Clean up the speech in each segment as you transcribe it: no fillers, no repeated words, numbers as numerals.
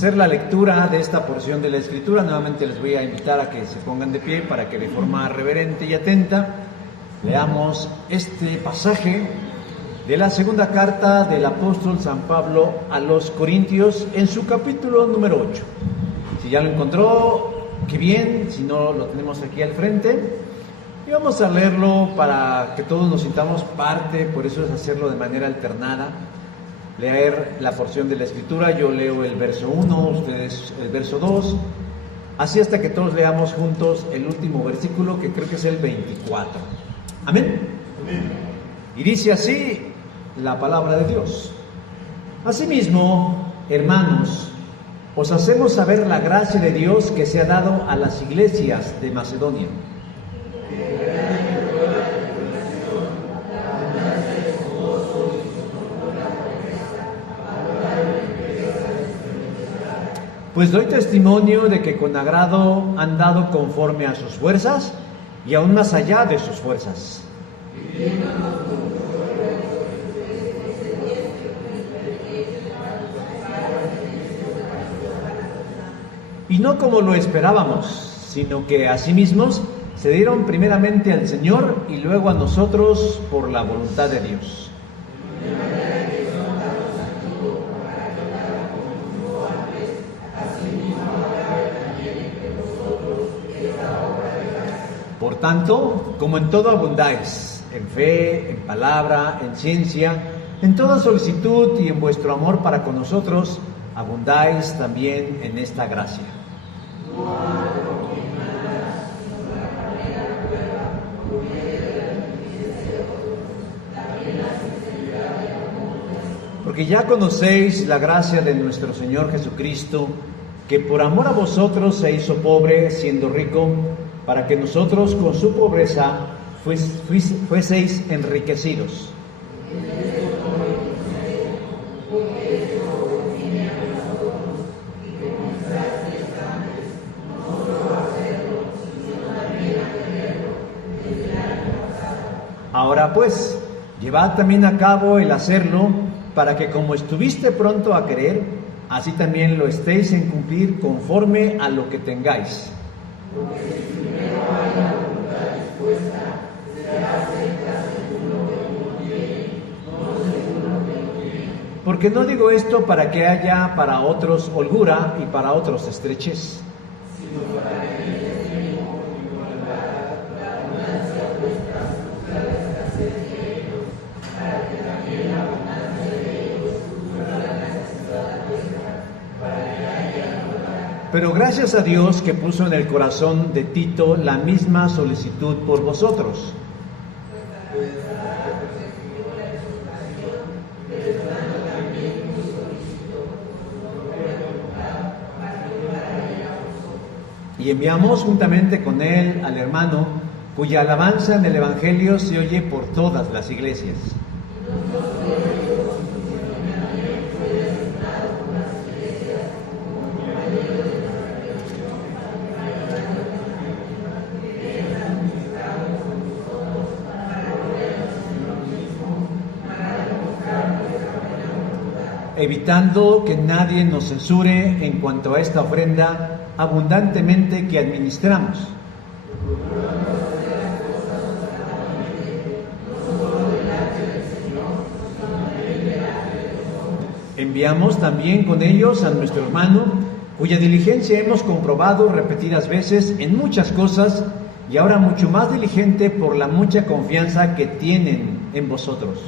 hacer la lectura de esta porción de la Escritura. Nuevamente les voy a invitar a que se pongan de pie para que de forma reverente y atenta leamos este pasaje de la segunda carta del apóstol San Pablo a los Corintios en su capítulo número 8. Si ya lo encontró, qué bien, si no lo tenemos aquí al frente. Y vamos a leerlo para que todos nos sintamos parte, por eso es hacerlo de manera alternada. Leer la porción de la Escritura, yo leo el verso 1, ustedes el verso 2, así hasta que todos leamos juntos el último versículo, que creo que es el 24. Amén. Amén. Y dice así la palabra de Dios. Asimismo, hermanos, os hacemos saber la gracia de Dios que se ha dado a las iglesias de Macedonia. Pues doy testimonio de que con agrado han dado conforme a sus fuerzas y aún más allá de sus fuerzas. Y no como lo esperábamos, sino que a sí mismos se dieron primeramente al Señor y luego a nosotros por la voluntad de Dios. Por tanto, como en todo abundáis, en fe, en palabra, en ciencia, en toda solicitud y en vuestro amor para con nosotros, abundáis también en esta gracia. Porque ya conocéis la gracia de nuestro Señor Jesucristo, que por amor a vosotros se hizo pobre siendo rico, para que nosotros con su pobreza fueseis enriquecidos. Ahora pues, llevad también a cabo el hacerlo, para que como estuviste pronto a querer, así también lo estéis en cumplir conforme a lo que tengáis. Porque no digo esto para que haya para otros holgura y para otros estrechez, pero gracias a Dios que puso en el corazón de Tito la misma solicitud por vosotros. Y enviamos juntamente con él al hermano, cuya alabanza en el Evangelio se oye por todas las iglesias. Evitando que nadie nos censure en cuanto a esta ofrenda abundantemente que administramos. Enviamos también con ellos a nuestro hermano, cuya diligencia hemos comprobado repetidas veces en muchas cosas, y ahora mucho más diligente por la mucha confianza que tienen en vosotros.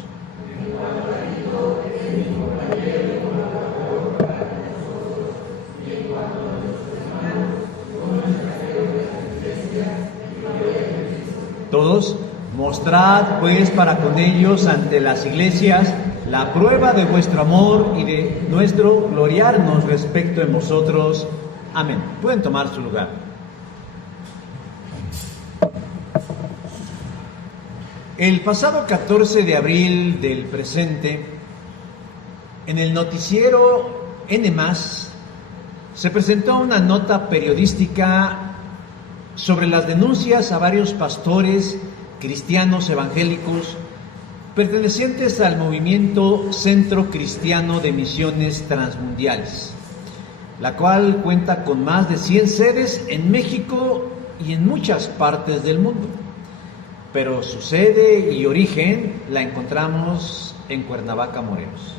Todos, mostrad pues para con ellos ante las iglesias la prueba de vuestro amor y de nuestro gloriarnos respecto en vosotros. Amén. Pueden tomar su lugar. El pasado 14 de abril del presente, en el noticiero N+, se presentó una nota periodística sobre las denuncias a varios pastores cristianos evangélicos pertenecientes al movimiento Centro Cristiano de Misiones Transmundiales. la cual cuenta con más de 100 sedes en México y en muchas partes del mundo. Pero su sede y origen la encontramos en Cuernavaca, Morelos.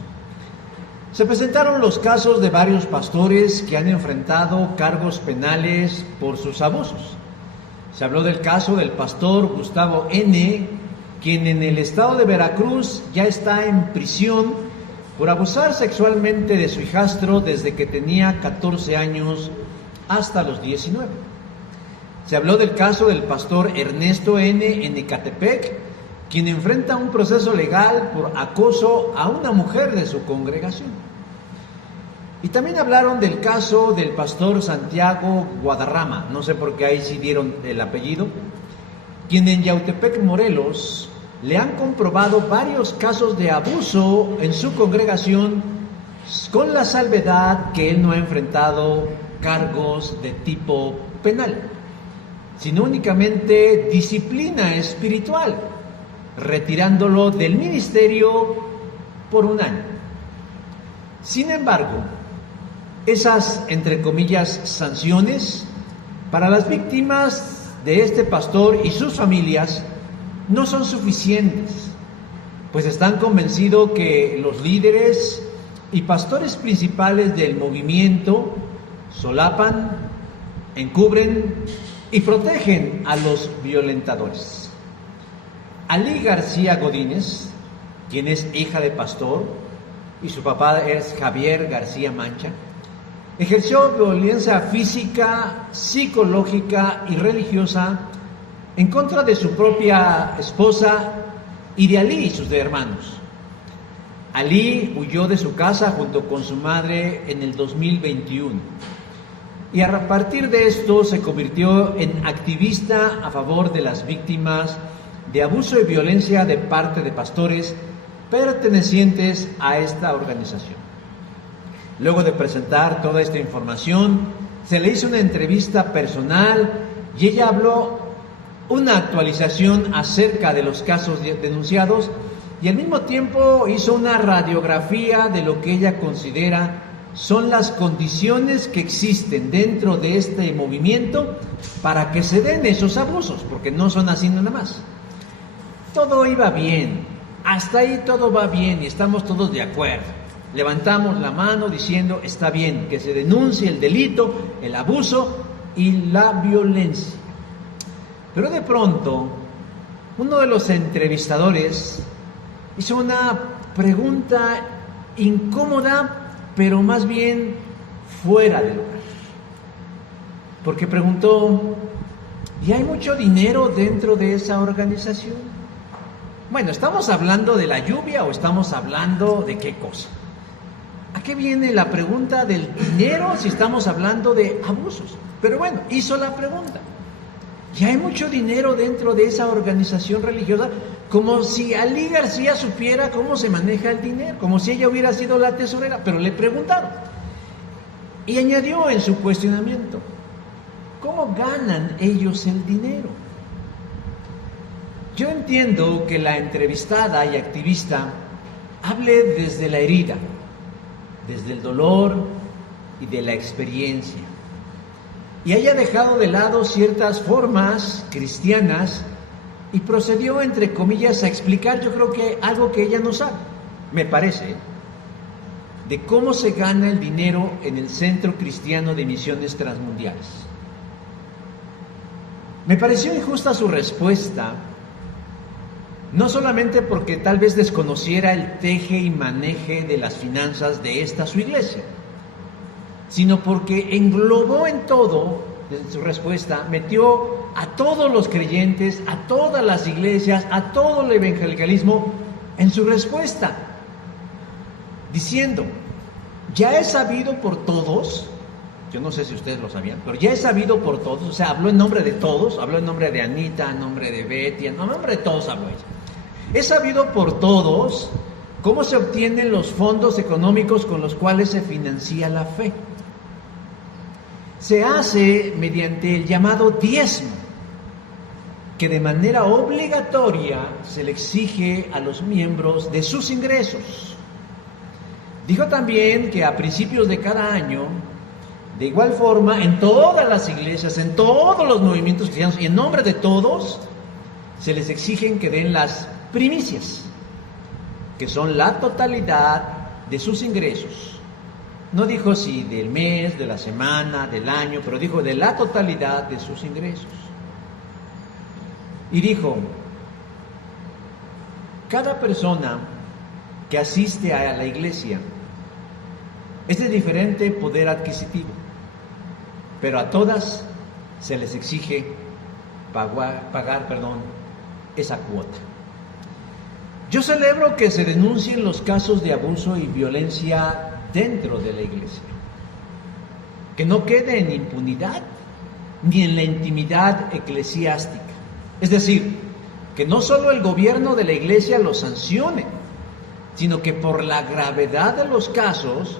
Se presentaron los casos de varios pastores que han enfrentado cargos penales por sus abusos. Se habló del caso del pastor Gustavo N., quien en el estado de Veracruz ya está en prisión por abusar sexualmente de su hijastro desde que tenía 14 años hasta los 19. Se habló del caso del pastor Ernesto N. en Ecatepec, quien enfrenta un proceso legal por acoso a una mujer de su congregación. Y también hablaron del caso del pastor Santiago Guadarrama, no sé por qué ahí sí dieron el apellido, quien en Yautepec, Morelos, le han comprobado varios casos de abuso en su congregación, con la salvedad que él no ha enfrentado cargos de tipo penal, sino únicamente disciplina espiritual, retirándolo del ministerio por un año. Sin embargo, esas, entre comillas, sanciones para las víctimas de este pastor y sus familias no son suficientes, pues están convencidos que los líderes y pastores principales del movimiento solapan, encubren y protegen a los violentadores. Alí García Godínez, quien es hija de pastor y su papá es Javier García Mancha, ejerció violencia física, psicológica y religiosa en contra de su propia esposa y de Alí y sus hermanos. Alí huyó de su casa junto con su madre en el 2021 y a partir de esto se convirtió en activista a favor de las víctimas de abuso y violencia de parte de pastores pertenecientes a esta organización. Luego de presentar toda esta información, se le hizo una entrevista personal y ella habló una actualización acerca de los casos denunciados y al mismo tiempo hizo una radiografía de lo que ella considera son las condiciones que existen dentro de este movimiento para que se den esos abusos, porque no son así nada más. Todo iba bien, hasta ahí todo va bien y estamos todos de acuerdo. Levantamos la mano diciendo está bien que se denuncie el delito, el abuso y la violencia. Pero de pronto, uno de los entrevistadores hizo una pregunta incómoda, pero más bien fuera de lugar. Porque preguntó, ¿y hay mucho dinero dentro de esa organización? Bueno, ¿estamos hablando de la lluvia o estamos hablando de qué cosa? ¿A qué viene la pregunta del dinero si estamos hablando de abusos? Pero bueno, hizo la pregunta. ¿Y hay mucho dinero dentro de esa organización religiosa? Como si Alí García supiera cómo se maneja el dinero, como si ella hubiera sido la tesorera, pero le preguntaron. Y añadió en su cuestionamiento, ¿cómo ganan ellos el dinero? Yo entiendo que la entrevistada y activista hable desde la herida, desde el dolor y de la experiencia, y haya dejado de lado ciertas formas cristianas y procedió, entre comillas, a explicar, yo creo que algo que ella no sabe, me parece, de cómo se gana el dinero en el Centro Cristiano de Misiones Transmundiales. Me pareció injusta su respuesta, no solamente porque tal vez desconociera el teje y maneje de las finanzas de esta su iglesia, sino porque englobó en todo, en su respuesta, metió a todos los creyentes, a todas las iglesias, a todo el evangelicalismo en su respuesta, diciendo, ya es sabido por todos, yo no sé si ustedes lo sabían, pero ya es sabido por todos, o sea, habló en nombre de todos, habló en nombre de Anita, en nombre de Betty, en nombre de todos habló ella. Es sabido por todos cómo se obtienen los fondos económicos con los cuales se financia la fe. Se hace mediante el llamado diezmo, que de manera obligatoria se le exige a los miembros de sus ingresos. Dijo también que a principios de cada año De igual forma, en todas las iglesias, en todos los movimientos cristianos y en nombre de todos, se les exigen que den las primicias, que son la totalidad de sus ingresos. No dijo si del mes, de la semana, del año, pero dijo de la totalidad de sus ingresos. Y dijo, cada persona que asiste a la iglesia es de diferente poder adquisitivo, pero a todas se les exige pagar esa cuota. Yo celebro que se denuncien los casos de abuso y violencia dentro de la iglesia, que no quede en impunidad ni en la intimidad eclesiástica. Es decir, que no solo el gobierno de la iglesia lo sancione, sino que por la gravedad de los casos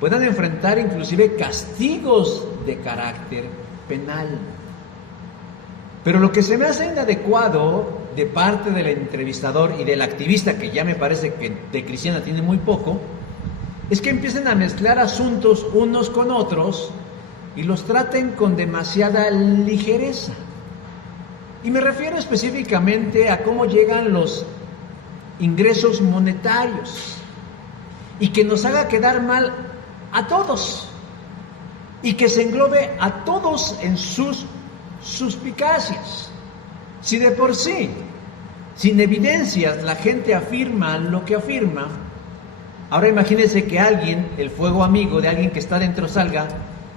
puedan enfrentar inclusive castigos de carácter penal. Pero lo que se me hace inadecuado de parte del entrevistador y del activista, que ya me parece que de cristiana tiene muy poco, es que empiecen a mezclar asuntos unos con otros y los traten con demasiada ligereza. Y me refiero específicamente a cómo llegan los ingresos monetarios y que nos haga quedar mal a todos y que se englobe a todos en sus suspicacias. Si de por sí, sin evidencias, la gente afirma lo que afirma, ahora imagínense que alguien, el fuego amigo de alguien que está dentro, salga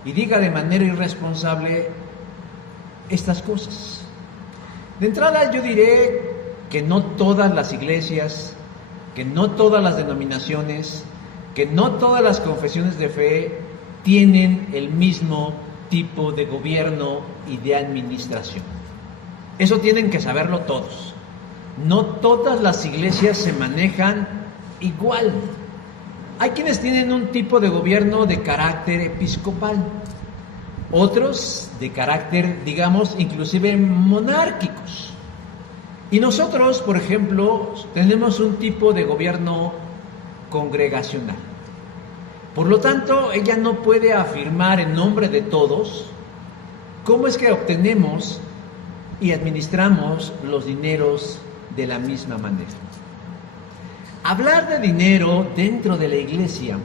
y diga de manera irresponsable estas cosas. De entrada yo diré que no todas las iglesias, que no todas las denominaciones, que no todas las confesiones de fe tienen el mismo tipo de gobierno y de administración. Eso tienen que saberlo todos. No todas las iglesias se manejan igual. Hay quienes tienen un tipo de gobierno de carácter episcopal, otros de carácter, digamos, inclusive monárquicos. Y nosotros, por ejemplo, tenemos un tipo de gobierno congregacional. Por lo tanto, ella no puede afirmar en nombre de todos cómo es que obtenemos y administramos los dineros de la misma manera. Hablar de dinero dentro de la iglesia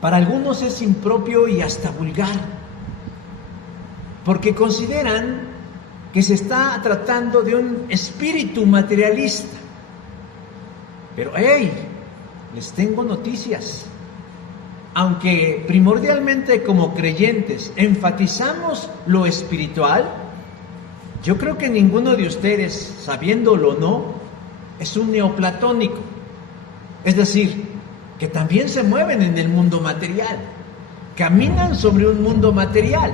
para algunos es impropio y hasta vulgar, porque consideran que se está tratando de un espíritu materialista. Pero hey, les tengo noticias. Aunque primordialmente como creyentes enfatizamos lo espiritual, yo creo que ninguno de ustedes, sabiéndolo o no, es un neoplatónico. Es decir, que también se mueven en el mundo material, caminan sobre un mundo material,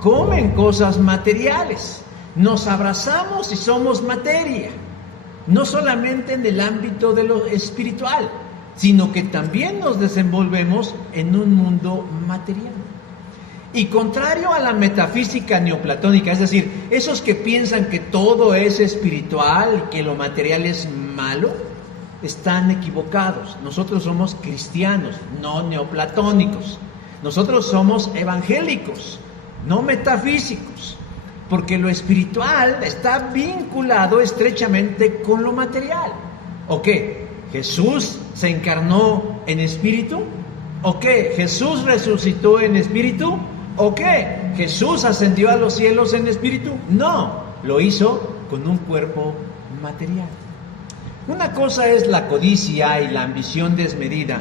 comen cosas materiales, nos abrazamos y somos materia, no solamente en el ámbito de lo espiritual, sino que también nos desenvolvemos en un mundo material. Y contrario a la metafísica neoplatónica, es decir, esos que piensan que todo es espiritual, que lo material es malo, están equivocados. Nosotros somos cristianos, no neoplatónicos. Nosotros somos evangélicos, no metafísicos, porque lo espiritual está vinculado estrechamente con lo material. ¿O qué? ¿Jesús se encarnó en espíritu? ¿O qué? ¿Jesús resucitó en espíritu? ¿O qué? ¿Jesús ascendió a los cielos en espíritu? No, lo hizo con un cuerpo material. Una cosa es la codicia y la ambición desmedida,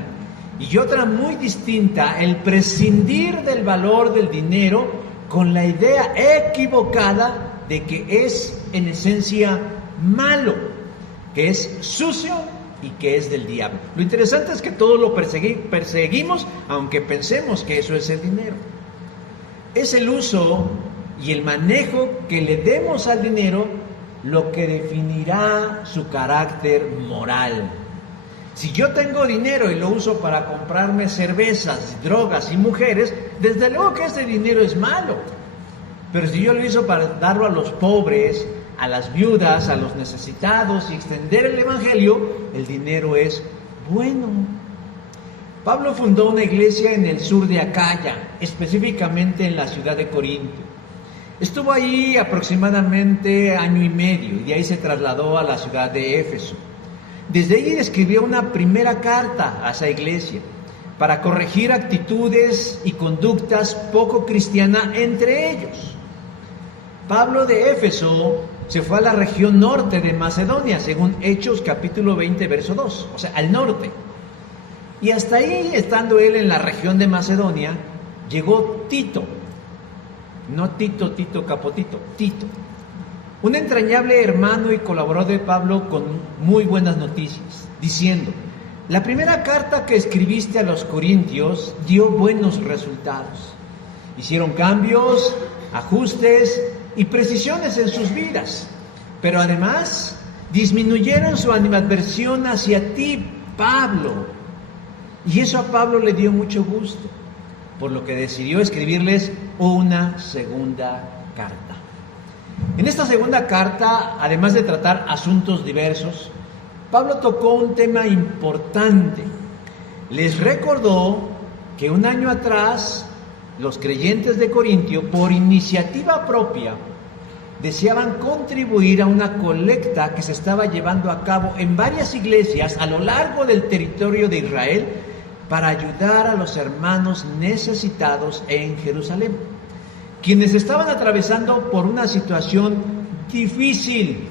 y otra muy distinta, el prescindir del valor del dinero con la idea equivocada de que es en esencia malo, que es sucio y que es del diablo. Lo interesante es que todos lo perseguimos, aunque pensemos que eso es el dinero. Es el uso y el manejo que le demos al dinero lo que definirá su carácter moral. Si yo tengo dinero y lo uso para comprarme cervezas, drogas y mujeres, desde luego que ese dinero es malo. Pero si yo lo uso para darlo a los pobres, a las viudas, a los necesitados y extender el evangelio, el dinero es bueno. Pablo fundó una iglesia en el sur de Acaya, específicamente en la ciudad de Corinto. Estuvo ahí aproximadamente año y medio y de ahí se trasladó a la ciudad de Éfeso. Desde ahí escribió una primera carta a esa iglesia para corregir actitudes y conductas poco cristianas entre ellos. Pablo de Éfeso se fue a la región norte de Macedonia, según Hechos capítulo 20, verso 2, o sea, al norte. Y hasta ahí, estando él en la región de Macedonia, llegó Tito, no Tito Capotito, Tito, un entrañable hermano y colaborador de Pablo con muy buenas noticias, diciendo: la primera carta que escribiste a los corintios dio buenos resultados. Hicieron cambios, ajustes y precisiones en sus vidas, pero además disminuyeron su animadversión hacia ti, Pablo. Y eso a Pablo le dio mucho gusto, por lo que decidió escribirles una segunda carta. En esta segunda carta, además de tratar asuntos diversos, Pablo tocó un tema importante. Les recordó que un año atrás los creyentes de Corintio, por iniciativa propia, deseaban contribuir a una colecta que se estaba llevando a cabo en varias iglesias a lo largo del territorio de Israel para ayudar a los hermanos necesitados en Jerusalén, quienes estaban atravesando por una situación difícil,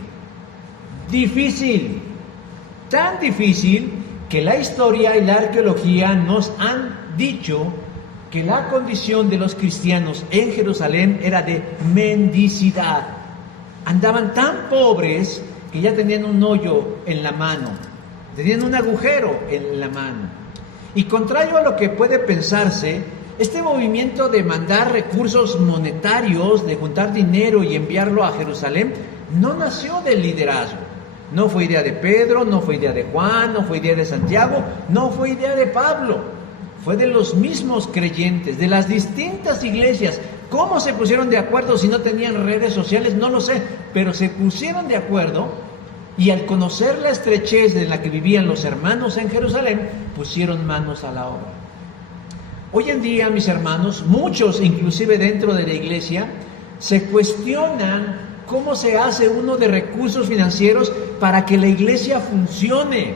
tan difícil que la historia y la arqueología nos han dicho que la condición de los cristianos en Jerusalén era de mendicidad. Andaban tan pobres que ya tenían un hoyo en la mano, tenían un agujero en la mano. Y contrario a lo que puede pensarse, este movimiento de mandar recursos monetarios, de juntar dinero y enviarlo a Jerusalén, no nació del liderazgo. No fue idea de Pedro, no fue idea de Juan, no fue idea de Santiago, no fue idea de Pablo. Fue de los mismos creyentes, de las distintas iglesias. ¿Cómo se pusieron de acuerdo si no tenían redes sociales? No lo sé, pero se pusieron de acuerdo y al conocer la estrechez en la que vivían los hermanos en Jerusalén, pusieron manos a la obra. Hoy en día, mis hermanos, muchos, inclusive dentro de la iglesia, se cuestionan cómo se hace uno de recursos financieros para que la iglesia funcione,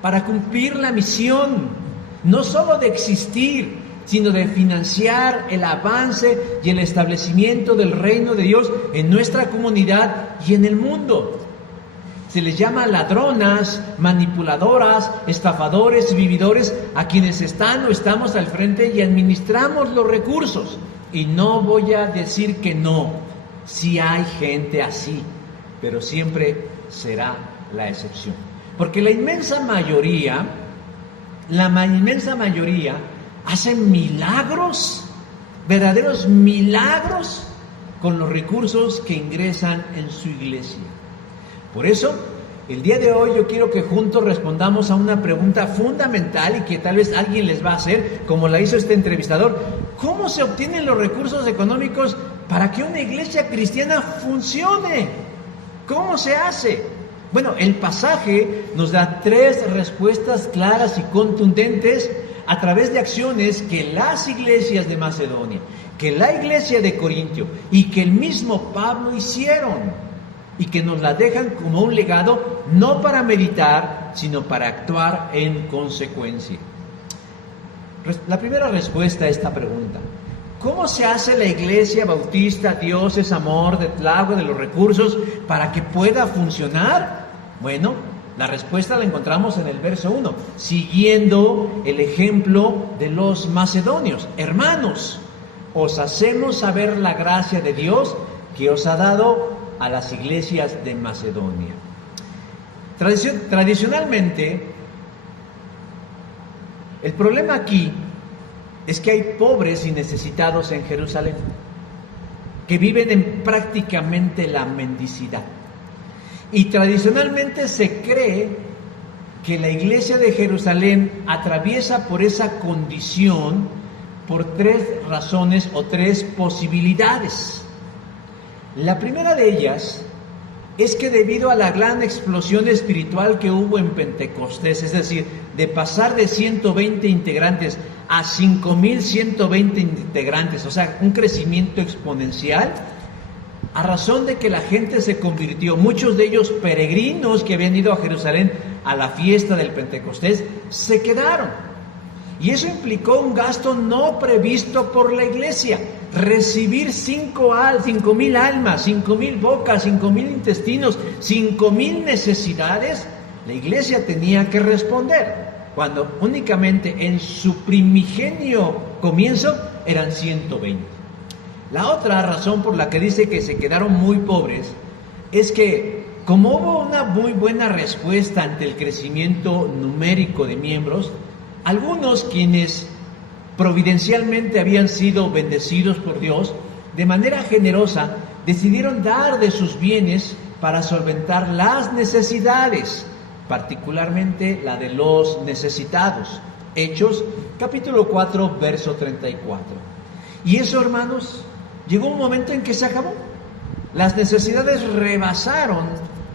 para cumplir la misión. No solo de existir, sino de financiar el avance y el establecimiento del reino de Dios en nuestra comunidad y en el mundo. Se les llama ladronas, manipuladoras, estafadores y vividores a quienes están o estamos al frente y administramos los recursos. Y no voy a decir que no, sí hay gente así, pero siempre será la excepción. Porque la inmensa mayoría hacen milagros, verdaderos milagros, con los recursos que ingresan en su iglesia. Por eso, el día de hoy yo quiero que juntos respondamos a una pregunta fundamental y que tal vez alguien les va a hacer, como la hizo este entrevistador. ¿Cómo se obtienen los recursos económicos para que una iglesia cristiana funcione? ¿Cómo se hace? Bueno, el pasaje nos da 3 respuestas claras y contundentes a través de acciones que las iglesias de Macedonia, que la iglesia de Corintio y que el mismo Pablo hicieron y que nos la dejan como un legado, no para meditar, sino para actuar en consecuencia. La primera respuesta a esta pregunta: ¿cómo se hace la iglesia bautista Dios es Amor de Tláhuac de los recursos para que pueda funcionar? Bueno, la respuesta la encontramos en el verso 1, siguiendo el ejemplo de los macedonios. Hermanos, os hacemos saber la gracia de Dios que os ha dado a las iglesias de Macedonia. Tradicionalmente, el problema aquí es que hay pobres y necesitados en Jerusalén que viven en prácticamente la mendicidad. Y tradicionalmente se cree que la iglesia de Jerusalén atraviesa por esa condición por 3 razones o 3 posibilidades. La primera de ellas es que debido a la gran explosión espiritual que hubo en Pentecostés, es decir, de pasar de 120 integrantes a 5,120 integrantes, o sea, un crecimiento exponencial, a razón de que la gente se convirtió, muchos de ellos peregrinos que habían ido a Jerusalén a la fiesta del Pentecostés, se quedaron. Y eso implicó un gasto no previsto por la iglesia. Recibir 5,000 almas, 5,000 bocas, 5,000 intestinos, 5,000 necesidades, la iglesia tenía que responder, cuando únicamente en su primigenio comienzo eran 120. La otra razón por la que dice que se quedaron muy pobres es que, como hubo una muy buena respuesta ante el crecimiento numérico de miembros, algunos quienes providencialmente habían sido bendecidos por Dios, de manera generosa, decidieron dar de sus bienes para solventar las necesidades, particularmente la de los necesitados. Hechos, capítulo 4, verso 34. Y eso, hermanos, llegó un momento en que se acabó. Las necesidades rebasaron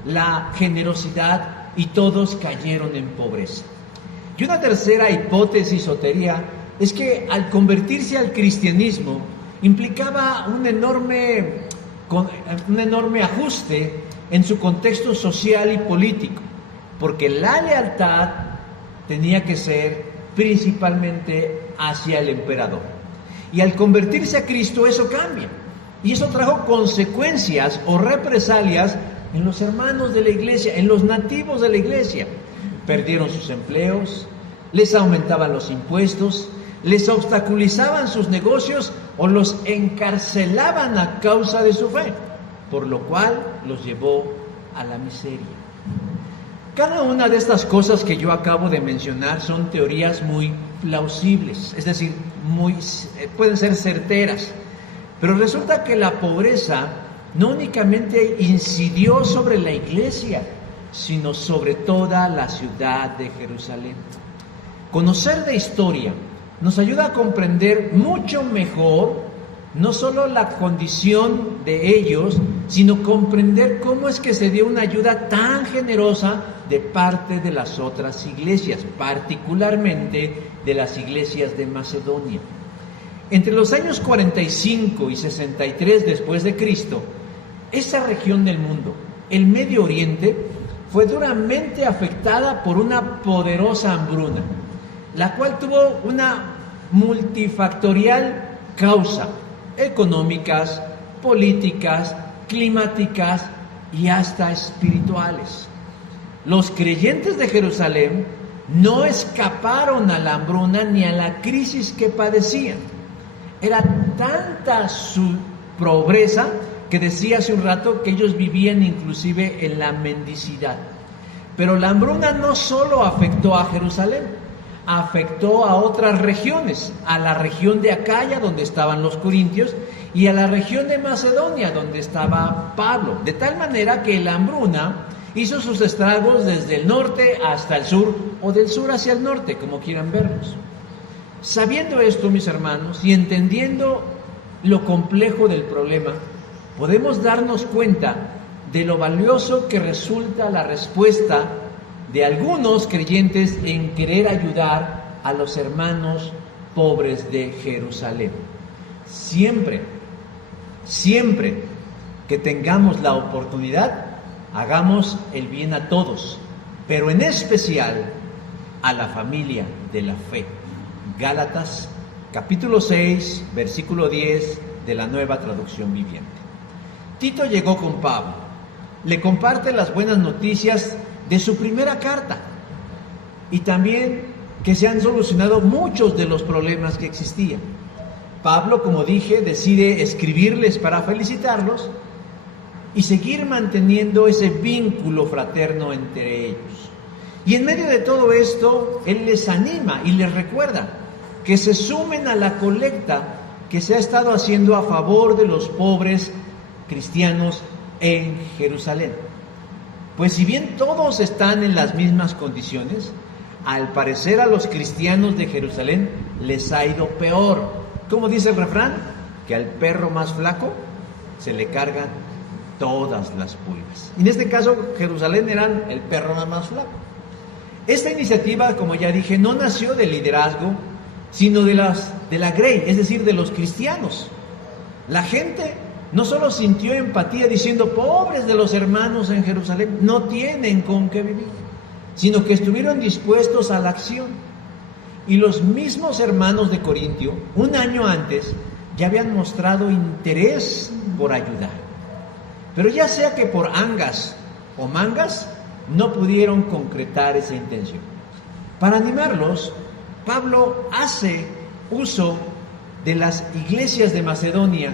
la generosidad y todos cayeron en pobreza. Y una tercera hipótesis o teoría es que al convertirse al cristianismo implicaba un enorme ajuste en su contexto social y político, porque la lealtad tenía que ser principalmente hacia el emperador. Y al convertirse a Cristo eso cambia, y eso trajo consecuencias o represalias en los hermanos de la iglesia, en los nativos de la iglesia. Perdieron sus empleos, les aumentaban los impuestos, les obstaculizaban sus negocios o los encarcelaban a causa de su fe, por lo cual los llevó a la miseria. Cada una de estas cosas que yo acabo de mencionar son teorías muy plausibles, es decir, pueden ser certeras, pero resulta que la pobreza no únicamente incidió sobre la iglesia, sino sobre toda la ciudad de Jerusalén. Conocer de historia nos ayuda a comprender mucho mejor no solo la condición de ellos, sino comprender cómo es que se dio una ayuda tan generosa de parte de las otras iglesias, particularmente de las iglesias de Macedonia. Entre los años 45 y 63 después de Cristo, esa región del mundo, el Medio Oriente, fue duramente afectada por una poderosa hambruna, la cual tuvo una multifactorial causa: económicas, políticas, climáticas y hasta espirituales. Los creyentes de Jerusalén no escaparon a la hambruna ni a la crisis que padecían. Era tanta su pobreza que decía hace un rato que ellos vivían inclusive en la mendicidad. Pero la hambruna no solo afectó a Jerusalén, afectó a otras regiones, a la región de Acaya, donde estaban los corintios, y a la región de Macedonia, donde estaba Pablo, de tal manera que la hambruna hizo sus estragos desde el norte hasta el sur, o del sur hacia el norte, como quieran verlos. Sabiendo esto, mis hermanos, y entendiendo lo complejo del problema, podemos darnos cuenta de lo valioso que resulta la respuesta de algunos creyentes en querer ayudar a los hermanos pobres de Jerusalén. Siempre que tengamos la oportunidad, hagamos el bien a todos, pero en especial a la familia de la fe. Gálatas, capítulo 6, versículo 10 de la Nueva Traducción Viviente. Tito llegó con Pablo, le comparte las buenas noticias de su primera carta y también que se han solucionado muchos de los problemas que existían. Pablo, como dije, decide escribirles para felicitarlos y seguir manteniendo ese vínculo fraterno entre ellos. Y en medio de todo esto, él les anima y les recuerda que se sumen a la colecta que se ha estado haciendo a favor de los pobres cristianos en Jerusalén. Pues si bien todos están en las mismas condiciones, al parecer a los cristianos de Jerusalén les ha ido peor. ¿Cómo dice el refrán? Que al perro más flaco se le cargan todas las pulgas. En este caso, Jerusalén eran el perro más flaco. Esta iniciativa, como ya dije, no nació del liderazgo, sino de la grey, es decir, de los cristianos. La gente no solo sintió empatía diciendo, pobres de los hermanos en Jerusalén, no tienen con qué vivir, sino que estuvieron dispuestos a la acción. Y los mismos hermanos de Corintio, un año antes, ya habían mostrado interés por ayudar. Pero ya sea que por angas o mangas, no pudieron concretar esa intención. Para animarlos, Pablo hace uso de las iglesias de Macedonia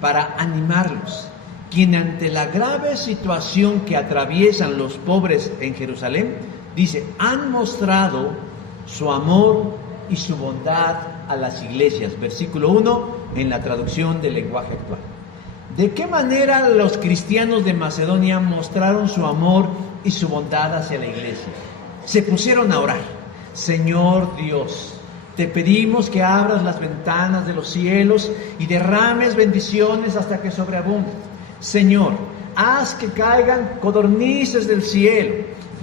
para animarlos, quien ante la grave situación que atraviesan los pobres en Jerusalén, dice, han mostrado su amor y su bondad a las iglesias. Versículo 1 en la traducción del lenguaje actual. ¿De qué manera los cristianos de Macedonia mostraron su amor y su bondad hacia la iglesia? Se pusieron a orar. Señor Dios, te pedimos que abras las ventanas de los cielos y derrames bendiciones hasta que sobreabunden. Señor, haz que caigan codornices del cielo.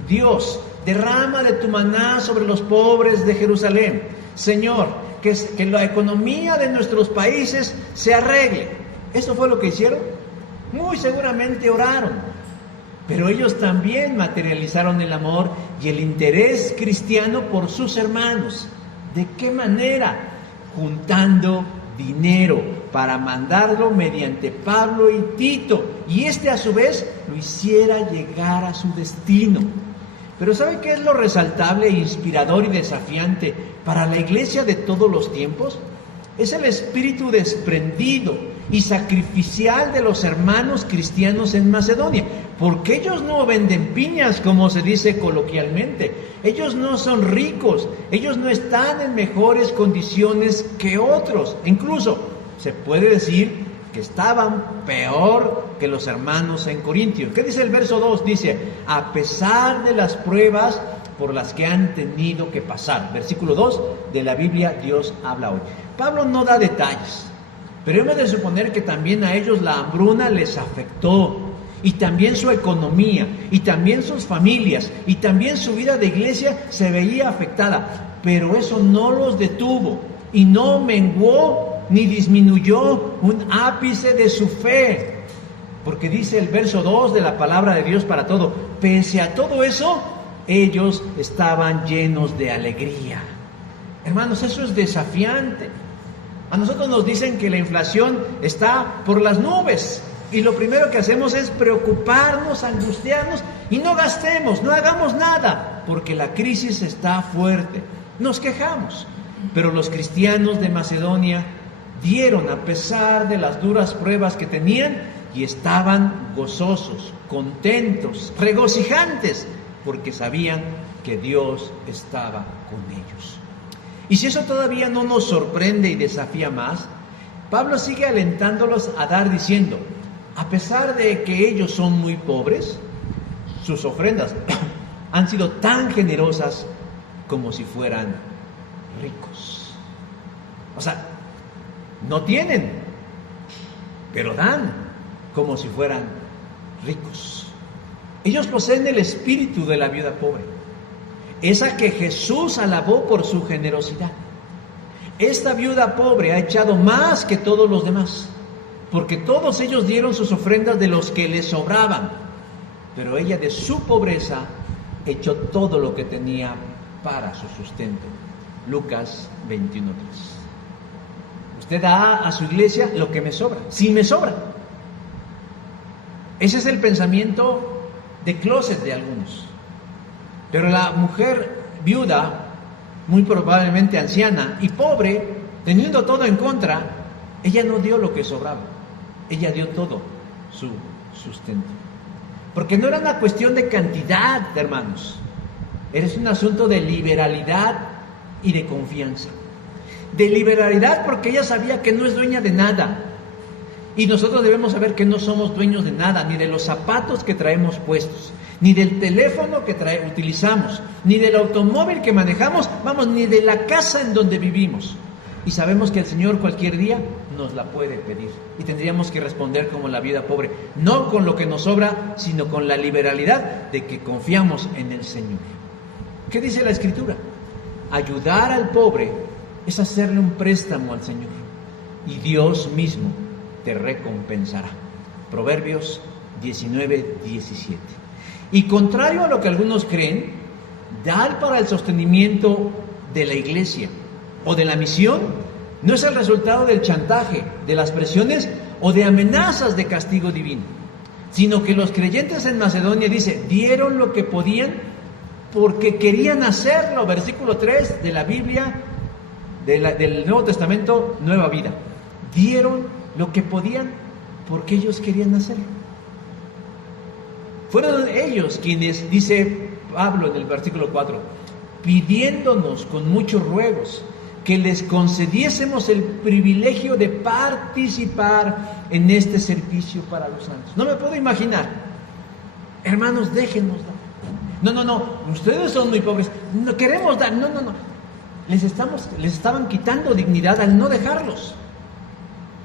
Dios, derrama de tu maná sobre los pobres de Jerusalén. Señor, que la economía de nuestros países se arregle. ¿Eso fue lo que hicieron? Muy seguramente oraron, pero ellos también materializaron el amor y el interés cristiano por sus hermanos. ¿De qué manera? Juntando dinero para mandarlo mediante Pablo y Tito, y este a su vez lo hiciera llegar a su destino. Pero ¿sabe qué es lo resaltable, inspirador y desafiante para la iglesia de todos los tiempos? Es el espíritu desprendido y sacrificial de los hermanos cristianos en Macedonia, porque ellos no venden piñas, como se dice coloquialmente. Ellos no son ricos, ellos no están en mejores condiciones que otros. Incluso se puede decir que estaban peor que los hermanos en Corintio. ¿Qué dice el verso 2? Dice, a pesar de las pruebas por las que han tenido que pasar. Versículo 2 de la Biblia, Dios habla hoy. Pablo no da detalles, pero hemos de suponer que también a ellos la hambruna les afectó, y también su economía, y también sus familias, y también su vida de iglesia se veía afectada, pero eso no los detuvo, y no menguó ni disminuyó un ápice de su fe, porque dice el verso 2 de la palabra de Dios para todo, pese a todo eso, ellos estaban llenos de alegría. Hermanos, eso es desafiante. A nosotros nos dicen que la inflación está por las nubes y lo primero que hacemos es preocuparnos, angustiarnos y no gastemos, no hagamos nada porque la crisis está fuerte. Nos quejamos, pero los cristianos de Macedonia dieron a pesar de las duras pruebas que tenían y estaban gozosos, contentos, regocijantes porque sabían que Dios estaba con ellos. Y si eso todavía no nos sorprende y desafía más, Pablo sigue alentándolos a dar diciendo, a pesar de que ellos son muy pobres, sus ofrendas han sido tan generosas como si fueran ricos. O sea, no tienen, pero dan como si fueran ricos. Ellos poseen el espíritu de la viuda pobre, esa que Jesús alabó por su generosidad. Esta viuda pobre ha echado más que todos los demás, porque todos ellos dieron sus ofrendas de los que les sobraban, pero ella de su pobreza echó todo lo que tenía para su sustento. Lucas 21:3. Usted da a su iglesia lo que me sobra, si me sobra. Ese es el pensamiento de closet de algunos. Pero la mujer viuda, muy probablemente anciana y pobre, teniendo todo en contra, ella no dio lo que sobraba, ella dio todo su sustento. Porque no era una cuestión de cantidad, hermanos, era un asunto de liberalidad y de confianza. De liberalidad porque ella sabía que no es dueña de nada. Y nosotros debemos saber que no somos dueños de nada, ni de los zapatos que traemos puestos, ni del teléfono que utilizamos, ni del automóvil que manejamos, ni de la casa en donde vivimos. y sabemos que el Señor cualquier día nos la puede pedir. Y tendríamos que responder como la viuda pobre, no con lo que nos sobra, sino con la liberalidad de que confiamos en el Señor. ¿Qué dice la Escritura? Ayudar al pobre es hacerle un préstamo al Señor, y Dios mismo te recompensará. Proverbios 19:17. Y contrario a lo que algunos creen, dar para el sostenimiento de la iglesia o de la misión no es el resultado del chantaje, de las presiones o de amenazas de castigo divino, sino que los creyentes en Macedonia, dice, dieron lo que podían porque querían hacerlo. Versículo 3 de la Biblia, del Nuevo Testamento, Nueva Vida. Dieron lo que podían porque ellos querían hacerlo. Fueron ellos quienes, dice Pablo en el versículo 4, pidiéndonos con muchos ruegos que les concediésemos el privilegio de participar en este servicio para los santos. No me puedo imaginar, hermanos, déjenos dar. No, ustedes son muy pobres, no queremos dar, no. Les estaban quitando dignidad al no dejarlos.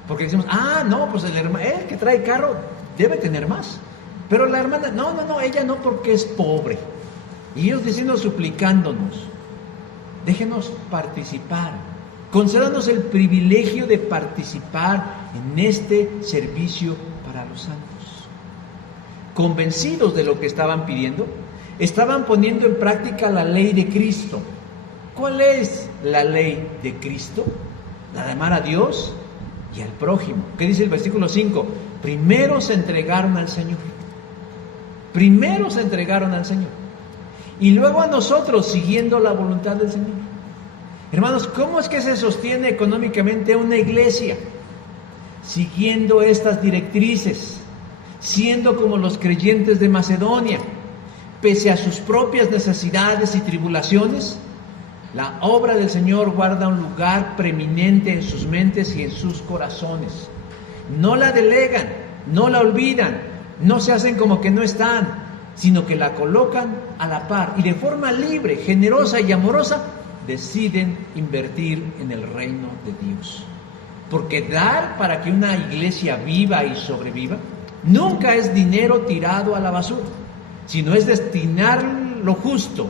Porque decimos, pues el que trae carro debe tener más. Pero la hermana, no, ella no, porque es pobre. Y ellos diciendo, suplicándonos, déjenos participar, concédanos el privilegio de participar en este servicio para los santos. Convencidos de lo que estaban pidiendo, estaban poniendo en práctica la ley de Cristo. ¿Cuál es la ley de Cristo? La de amar a Dios y al prójimo. ¿Qué dice el versículo 5? Primero se entregaron al Señor. Primero se entregaron al Señor. Y luego a nosotros, siguiendo la voluntad del Señor. Hermanos, ¿cómo es que se sostiene económicamente una iglesia? Siguiendo estas directrices, siendo como los creyentes de Macedonia, pese a sus propias necesidades y tribulaciones. La obra del Señor guarda un lugar preeminente en sus mentes y en sus corazones. No la delegan, no la olvidan, no se hacen como que no están, sino que la colocan a la par y de forma libre, generosa y amorosa deciden invertir en el reino de Dios. Porque dar para que una iglesia viva y sobreviva nunca es dinero tirado a la basura, sino es destinar lo justo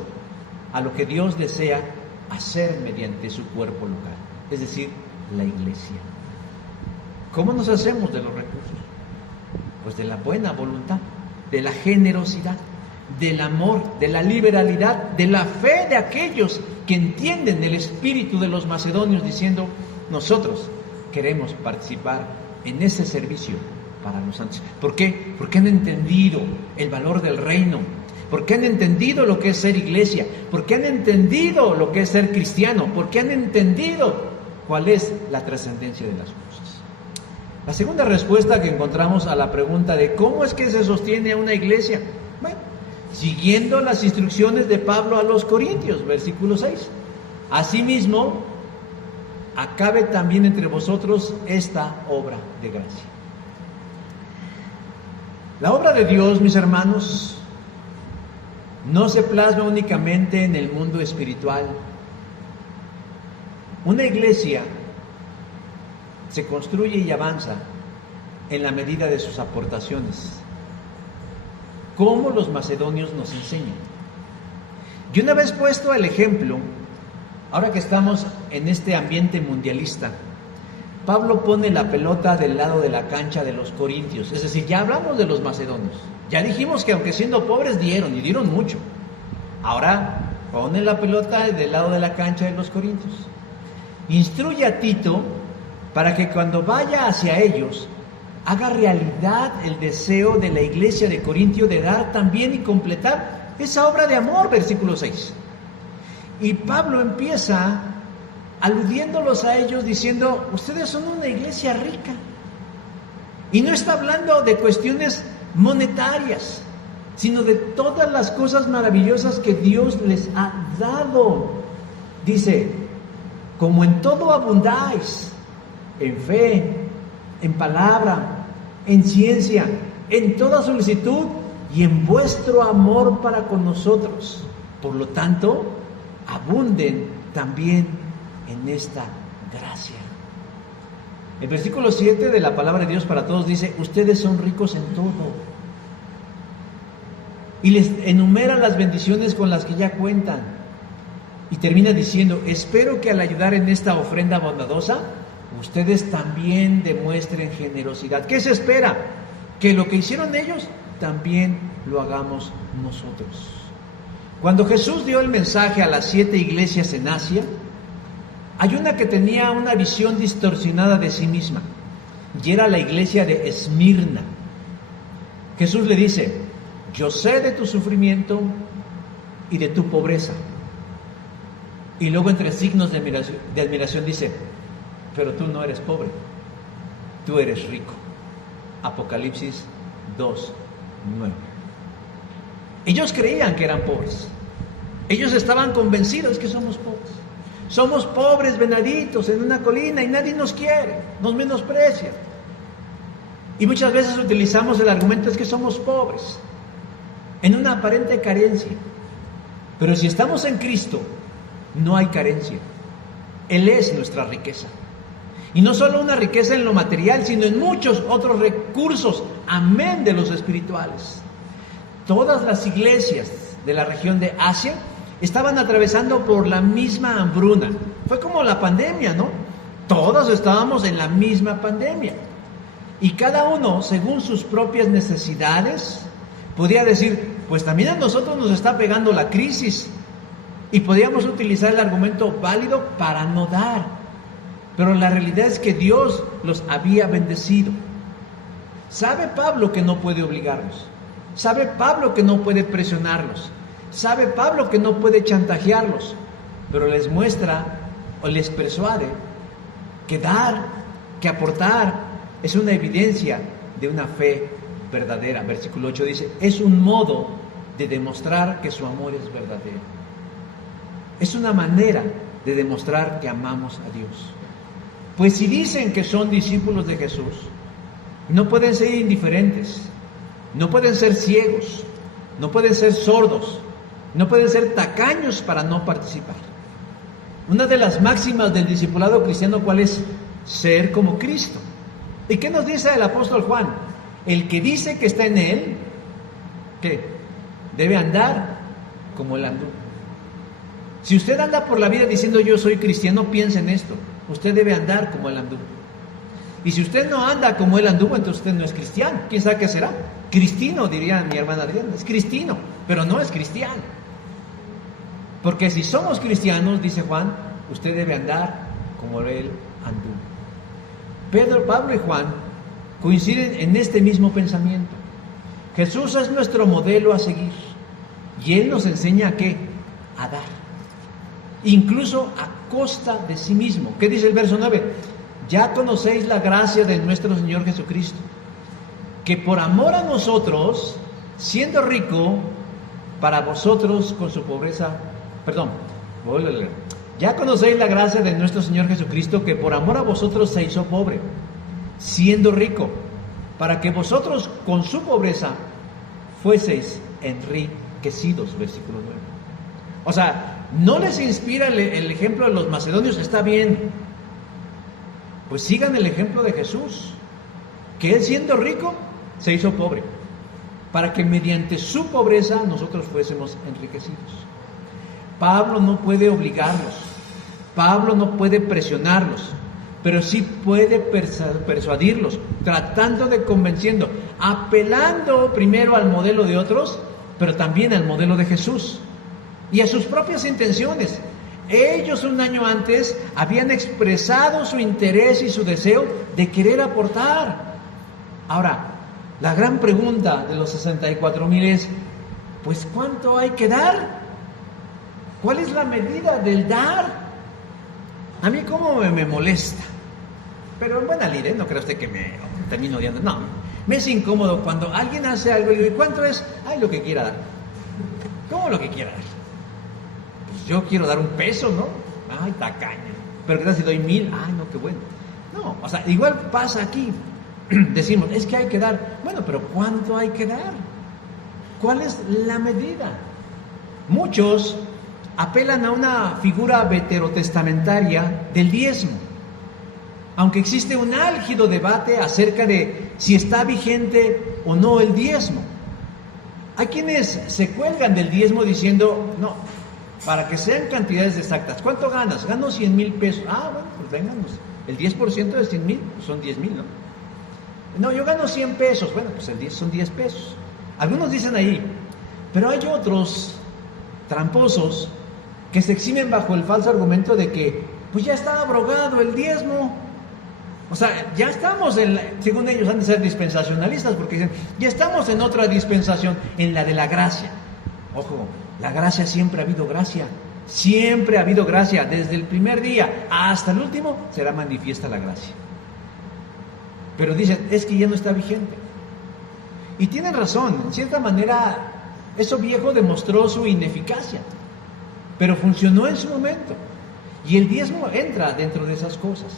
a lo que Dios desea hacer mediante su cuerpo local, es decir, la iglesia. ¿Cómo nos hacemos de los recursos? Pues de la buena voluntad, de la generosidad, del amor, de la liberalidad, de la fe de aquellos que entienden el espíritu de los macedonios, diciendo, nosotros queremos participar en ese servicio para los santos. ¿Por qué? Porque han entendido el valor del reino, porque han entendido lo que es ser iglesia, porque han entendido lo que es ser cristiano, porque han entendido cuál es la trascendencia de las cosas. La segunda respuesta que encontramos a la pregunta de cómo es que se sostiene una iglesia, bueno, siguiendo las instrucciones de Pablo a los Corintios, versículo 6. Asimismo, acabe también entre vosotros esta obra de gracia. La obra de Dios, mis hermanos, no se plasma únicamente en el mundo espiritual. Una iglesia se construye y avanza en la medida de sus aportaciones, como los macedonios nos enseñan. Y una vez puesto el ejemplo, ahora que estamos en este ambiente mundialista, Pablo pone la pelota del lado de la cancha de los corintios. Es decir, ya hablamos de los macedonios. Ya dijimos que aunque siendo pobres dieron, y dieron mucho. Ahora pone la pelota del lado de la cancha de los corintios. Instruye a Tito para que cuando vaya hacia ellos, haga realidad el deseo de la iglesia de Corintio de dar también y completar esa obra de amor, versículo 6. Y Pablo empieza aludiéndolos a ellos diciendo, ustedes son una iglesia rica. Y no está hablando de cuestiones monetarias, sino de todas las cosas maravillosas que Dios les ha dado. Dice, como en todo abundáis, en fe, en palabra, en ciencia, en toda solicitud y en vuestro amor para con nosotros. Por lo tanto, abunden también en esta gracia. El versículo 7 de la palabra de Dios para todos dice, ustedes son ricos en todo. Y les enumera las bendiciones con las que ya cuentan. Y termina diciendo, espero que al ayudar en esta ofrenda bondadosa, ustedes también demuestren generosidad. ¿Qué se espera? Que lo que hicieron ellos, también lo hagamos nosotros. Cuando Jesús dio el mensaje a las 7 iglesias en Asia, hay una que tenía una visión distorsionada de sí misma, y era la iglesia de Esmirna. Jesús le dice, yo sé de tu sufrimiento y de tu pobreza. Y luego entre signos de admiración dice, pero tú no eres pobre, tú eres rico. Apocalipsis 2:9. Ellos creían que eran pobres. Ellos estaban convencidos que somos pobres. Somos pobres venaditos en una colina y nadie nos quiere, nos menosprecia. Y muchas veces utilizamos el argumento es que somos pobres, en una aparente carencia. Pero si estamos en Cristo, no hay carencia. Él es nuestra riqueza. Y no solo una riqueza en lo material, sino en muchos otros recursos, amén de los espirituales. Todas las iglesias de la región de Asia estaban atravesando por la misma hambruna. Fue como la pandemia, ¿no? Todos estábamos en la misma pandemia. Y cada uno, según sus propias necesidades, podía decir, pues también a nosotros nos está pegando la crisis. Y podíamos utilizar el argumento válido para no dar. Pero la realidad es que Dios los había bendecido. Sabe Pablo que no puede obligarlos. Sabe Pablo que no puede presionarlos. Sabe Pablo que no puede chantajearlos. Pero les muestra o les persuade que dar, que aportar, es una evidencia de una fe verdadera. Versículo 8 dice, es un modo de demostrar que su amor es verdadero. Es una manera de demostrar que amamos a Dios. Pues si dicen que son discípulos de Jesús, no pueden ser indiferentes, no pueden ser ciegos, no pueden ser sordos, no pueden ser tacaños para no participar. Una de las máximas del discipulado cristiano, ¿cuál es? Ser como Cristo. ¿Y qué nos dice el apóstol Juan? El que dice que está en Él, ¿qué? Debe andar como Él andó. Si usted anda por la vida diciendo yo soy cristiano, piense en esto. Usted debe andar como Él anduvo. Y si usted no anda como Él anduvo, entonces usted no es cristiano. ¿Quién sabe qué será? Cristino, diría mi hermana Adriana. Es cristino, pero no es cristiano. Porque si somos cristianos, dice Juan, usted debe andar como Él anduvo. Pedro, Pablo y Juan coinciden en este mismo pensamiento. Jesús es nuestro modelo a seguir. Y Él nos enseña a ¿qué? A dar. Incluso a costa de sí mismo. ¿Qué dice el verso 9? Ya conocéis la gracia de nuestro Señor Jesucristo, que por amor a nosotros, siendo rico, para vosotros con su pobreza, ya conocéis la gracia de nuestro Señor Jesucristo, que por amor a vosotros se hizo pobre, siendo rico, para que vosotros con su pobreza fueseis enriquecidos. Versículo 9. O sea, ¿no les inspira el ejemplo de los macedonios? Está bien. Pues sigan el ejemplo de Jesús, que Él siendo rico se hizo pobre, para que mediante su pobreza nosotros fuésemos enriquecidos. Pablo no puede obligarlos, Pablo no puede presionarlos, pero sí puede persuadirlos, tratando de convenciendo, apelando primero al modelo de otros, pero también al modelo de Jesús y a sus propias intenciones. Ellos un año antes habían expresado su interés y su deseo de querer aportar. Ahora, la gran pregunta de los 64,000 es, pues ¿cuánto hay que dar? ¿Cuál es la medida del dar? A mí cómo me molesta, pero en buena lid, no creo usted que me termino odiando. No, me es incómodo cuando alguien hace algo y digo, ¿cuánto es? Ay, lo que quiera dar. ¿Cómo lo que quiera dar? Yo quiero dar $1, ¿no? Ay, tacaña. Pero ¿qué tal si doy 1,000? Ay, no, qué bueno. No, o sea, igual pasa aquí. Decimos, es que hay que dar. Bueno, pero ¿cuánto hay que dar? ¿Cuál es la medida? Muchos apelan a una figura veterotestamentaria del diezmo. aunque existe un álgido debate acerca de si está vigente o no el diezmo. Hay quienes se cuelgan del diezmo diciendo, no, para que sean cantidades exactas, ¿cuánto ganas? Gano 100,000 pesos. Ah, bueno, pues vénganos, el 10% de 100,000 son 10,000, ¿no? No, yo gano 100 pesos, bueno, pues el 10 son 10 pesos. Algunos dicen ahí, pero hay otros tramposos que se eximen bajo el falso argumento de que, pues ya está abrogado el diezmo. O sea, ya estamos según ellos han de ser dispensacionalistas, porque dicen, ya estamos en otra dispensación, en la de la gracia. Ojo, la gracia siempre ha habido gracia, siempre ha habido gracia, desde el primer día hasta el último será manifiesta la gracia. Pero dicen, es que ya no está vigente. Y tienen razón, en cierta manera, eso viejo demostró su ineficacia, pero funcionó en su momento. Y el diezmo entra dentro de esas cosas.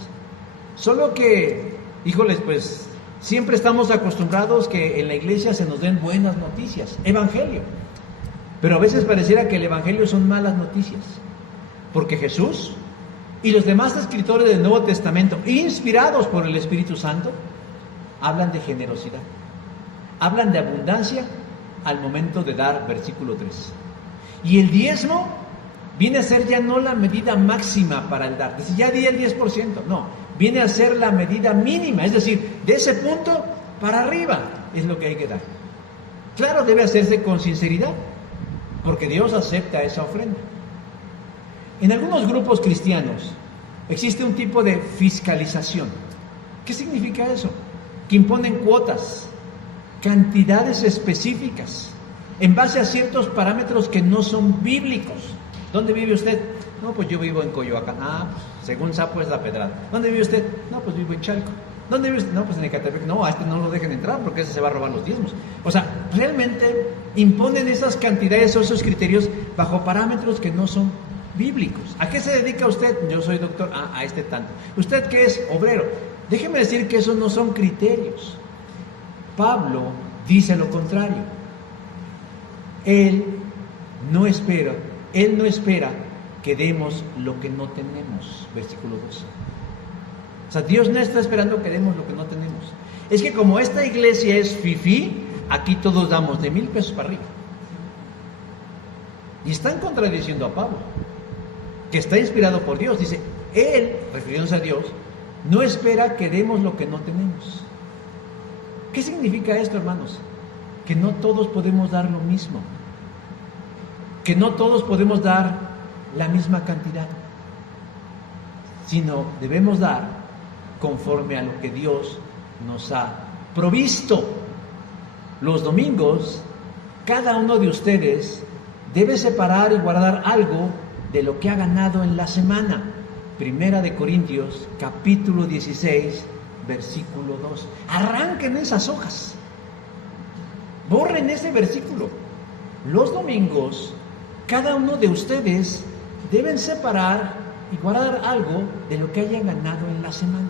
Solo que, híjoles, pues siempre estamos acostumbrados que en la iglesia se nos den buenas noticias, evangelio. Pero a veces pareciera que el evangelio son malas noticias, porque Jesús y los demás escritores del Nuevo Testamento, inspirados por el Espíritu Santo, hablan de generosidad, hablan de abundancia al momento de dar, versículo 3. Y el diezmo viene a ser ya no la medida máxima para el dar, ya di el 10%, no, viene a ser la medida mínima, es decir, de ese punto para arriba es lo que hay que dar. Claro, debe hacerse con sinceridad, porque Dios acepta esa ofrenda. En algunos grupos cristianos existe un tipo de fiscalización. ¿Qué significa eso? Que imponen cuotas, cantidades específicas, en base a ciertos parámetros que no son bíblicos. ¿Dónde vive usted? No, pues yo vivo en Coyoacán. Ah, pues según Sapo es La Pedrada. ¿Dónde vive usted? No, pues vivo en Chalco. ¿Dónde vive usted? No, pues en Ecatepec. No, a este no lo dejen entrar porque ese se va a robar los diezmos. O sea, realmente imponen esas cantidades o esos criterios bajo parámetros que no son bíblicos. ¿A qué se dedica usted? Yo soy doctor. Ah, a este tanto. ¿Usted qué es? Obrero. Déjeme decir que esos no son criterios. Pablo dice lo contrario. Él no espera que demos lo que no tenemos. Versículo 12. O sea, Dios no está esperando que demos lo que no tenemos. Es que como esta iglesia es fifí, aquí todos damos de 1,000 pesos para arriba. Y están contradiciendo a Pablo, que está inspirado por Dios. Dice, él, refiriéndose a Dios, no espera que demos lo que no tenemos. ¿Qué significa esto, hermanos? Que no todos podemos dar lo mismo. Que no todos podemos dar la misma cantidad. Sino debemos dar conforme a lo que Dios nos ha provisto. Los domingos, cada uno de ustedes debe separar y guardar algo de lo que ha ganado en la semana. Primera de Corintios, capítulo 16, versículo 2. Arranquen esas hojas. Borren ese versículo. Los domingos, cada uno de ustedes deben separar y guardar algo de lo que hayan ganado en la semana.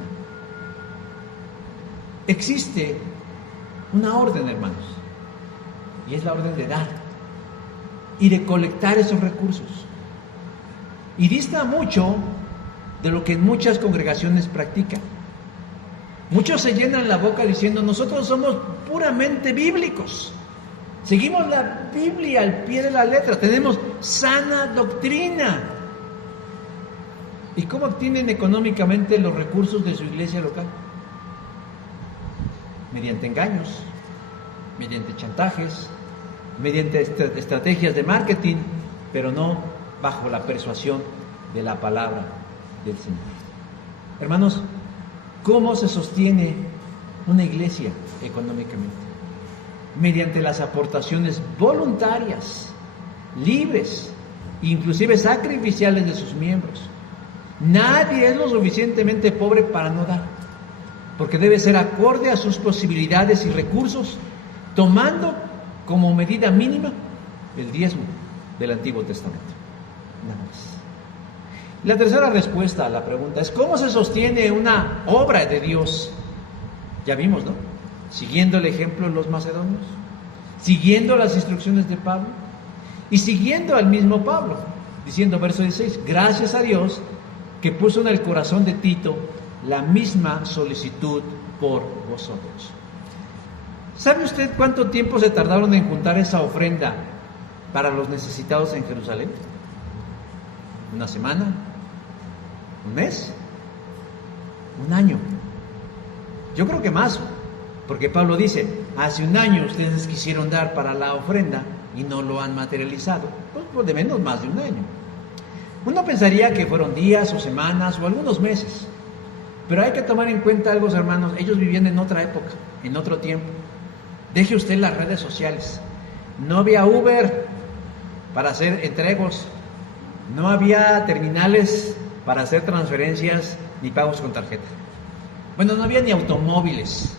Existe una orden, hermanos, y es la orden de dar y de colectar esos recursos. Y dista mucho de lo que en muchas congregaciones practican. Muchos se llenan la boca diciendo, nosotros somos puramente bíblicos. Seguimos la Biblia al pie de la letra, tenemos sana doctrina. ¿Y cómo obtienen económicamente los recursos de su iglesia local? Mediante engaños, mediante chantajes, mediante estrategias de marketing, pero no bajo la persuasión de la palabra del Señor. Hermanos, ¿cómo se sostiene una iglesia económicamente? Mediante las aportaciones voluntarias, libres, inclusive sacrificiales de sus miembros. Nadie es lo suficientemente pobre para no dar, porque debe ser acorde a sus posibilidades y recursos, tomando como medida mínima el diezmo del Antiguo Testamento. Nada más. La tercera respuesta a la pregunta es, ¿cómo se sostiene una obra de Dios? Ya vimos, ¿no? Siguiendo el ejemplo de los macedonios, siguiendo las instrucciones de Pablo y siguiendo al mismo Pablo, diciendo, verso 16, gracias a Dios que puso en el corazón de Tito la misma solicitud por vosotros. ¿Sabe usted cuánto tiempo se tardaron en juntar esa ofrenda para los necesitados en Jerusalén? ¿Una semana? ¿Un mes? ¿Un año? Yo creo que más, porque Pablo dice, hace un año ustedes quisieron dar para la ofrenda y no lo han materializado. Pues por de menos más de un año. Uno pensaría que fueron días o semanas o algunos meses, pero hay que tomar en cuenta algo, hermanos. Ellos vivían en otra época, en otro tiempo. Deje usted las redes sociales. No había Uber para hacer entregos, no había terminales para hacer transferencias ni pagos con tarjeta. Bueno, no había ni automóviles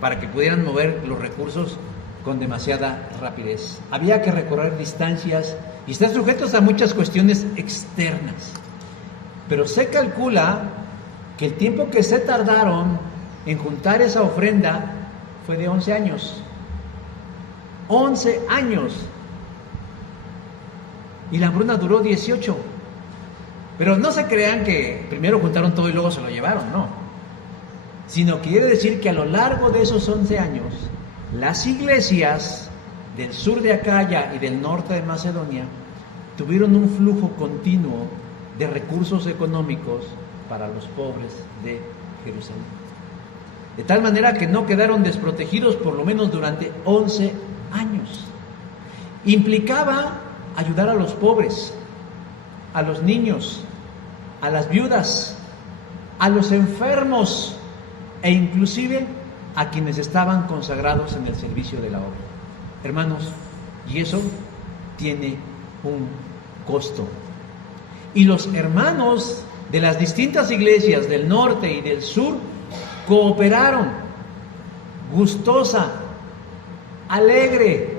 para que pudieran mover los recursos con demasiada rapidez. Había que recorrer distancias y estar sujetos a muchas cuestiones externas. Pero se calcula que el tiempo que se tardaron en juntar esa ofrenda fue de 11 años. 11 años. Y la hambruna duró 18. Pero no se crean que primero juntaron todo y luego se lo llevaron, no. Sino que quiere decir que a lo largo de esos 11 años, las iglesias del sur de Acaya y del norte de Macedonia tuvieron un flujo continuo de recursos económicos para los pobres de Jerusalén. De tal manera que no quedaron desprotegidos por lo menos durante 11 años. Implicaba ayudar a los pobres, a los niños, a las viudas, a los enfermos e inclusive a quienes estaban consagrados en el servicio de la obra. Hermanos, y eso tiene un costo. Y los hermanos de las distintas iglesias del norte y del sur cooperaron gustosa, alegre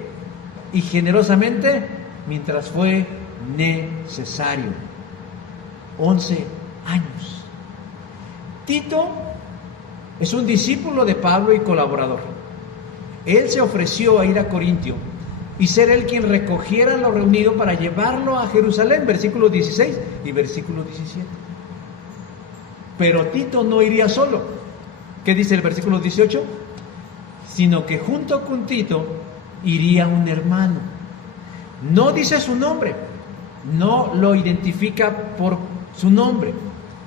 y generosamente mientras fue necesario. 11 años. Tito es un discípulo de Pablo y colaborador. Él se ofreció a ir a Corintio y ser él quien recogiera lo reunido para llevarlo a Jerusalén, versículo 16 y versículo 17. Pero Tito no iría solo. ¿Qué dice el versículo 18? Sino que junto con Tito iría un hermano. No dice su nombre, no lo identifica por su nombre.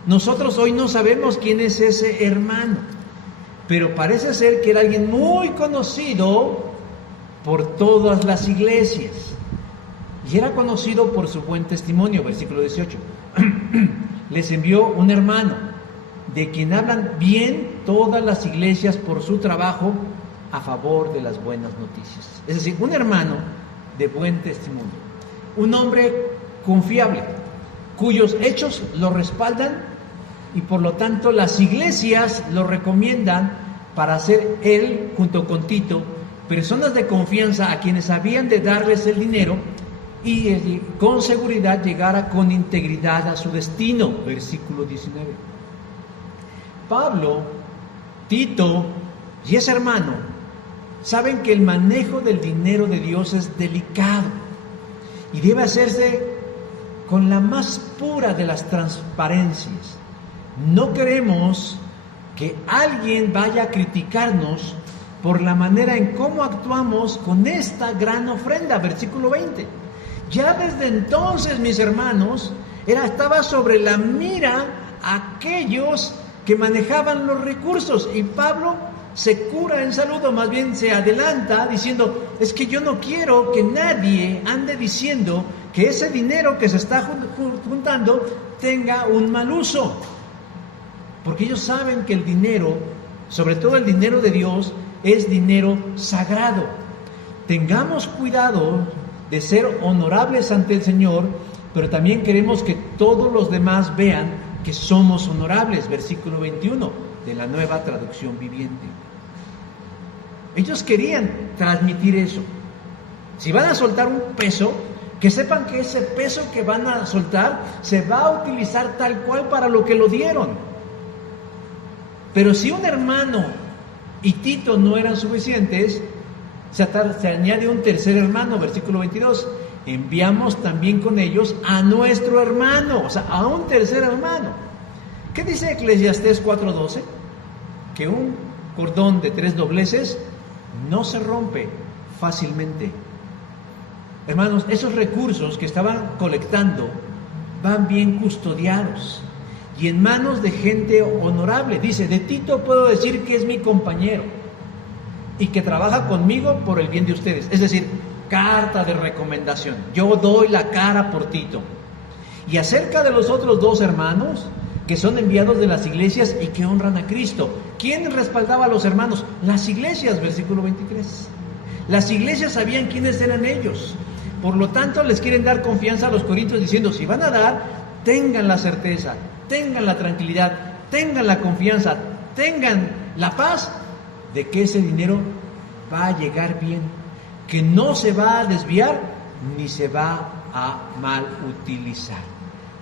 Nosotros hoy no sabemos quién es ese hermano, pero parece ser que era alguien muy conocido por todas las iglesias y era conocido por su buen testimonio, versículo 18. Les envió un hermano de quien hablan bien todas las iglesias por su trabajo a favor de las buenas noticias. Es decir, un hermano de buen testimonio, un hombre confiable, cuyos hechos lo respaldan y por lo tanto las iglesias lo recomiendan para ser él, junto con Tito, personas de confianza a quienes habían de darles el dinero y con seguridad llegara con integridad a su destino, versículo 19. Pablo, Tito y ese hermano saben que el manejo del dinero de Dios es delicado y debe hacerse con la más pura de las transparencias. No queremos que alguien vaya a criticarnos por la manera en cómo actuamos con esta gran ofrenda, versículo 20. Ya desde entonces, mis hermanos, estaba sobre la mira aquellos que manejaban los recursos, y Pablo se cura en salud, o más bien se adelanta diciendo, es que yo no quiero que nadie ande diciendo que ese dinero que se está juntando tenga un mal uso, porque ellos saben que el dinero, sobre todo el dinero de Dios, es dinero sagrado. Tengamos cuidado de ser honorables ante el Señor, pero también queremos que todos los demás vean que somos honorables, versículo 21 de la Nueva Traducción Viviente. Ellos querían transmitir eso. Si van a soltar un peso, que sepan que ese peso que van a soltar se va a utilizar tal cual para lo que lo dieron. Pero si un hermano y Tito no eran suficientes, se añade un tercer hermano, versículo 22. Enviamos también con ellos a nuestro hermano, o sea, a un tercer hermano. ¿Qué dice Eclesiastés 4:12? Que un cordón de 3 dobleces no se rompe fácilmente. Hermanos, esos recursos que estaban colectando van bien custodiados y en manos de gente honorable. Dice, de Tito puedo decir que es mi compañero y que trabaja conmigo por el bien de ustedes. Es decir, carta de recomendación. Yo doy la cara por Tito. Y acerca de los otros 2 hermanos que son enviados de las iglesias y que honran a Cristo. ¿Quién respaldaba a los hermanos? Las iglesias, versículo 23. Las iglesias sabían quiénes eran ellos. Por lo tanto, les quieren dar confianza a los corintios diciendo, si van a dar, tengan la certeza, tengan la tranquilidad, tengan la confianza, tengan la paz de que ese dinero va a llegar bien, que no se va a desviar ni se va a mal utilizar.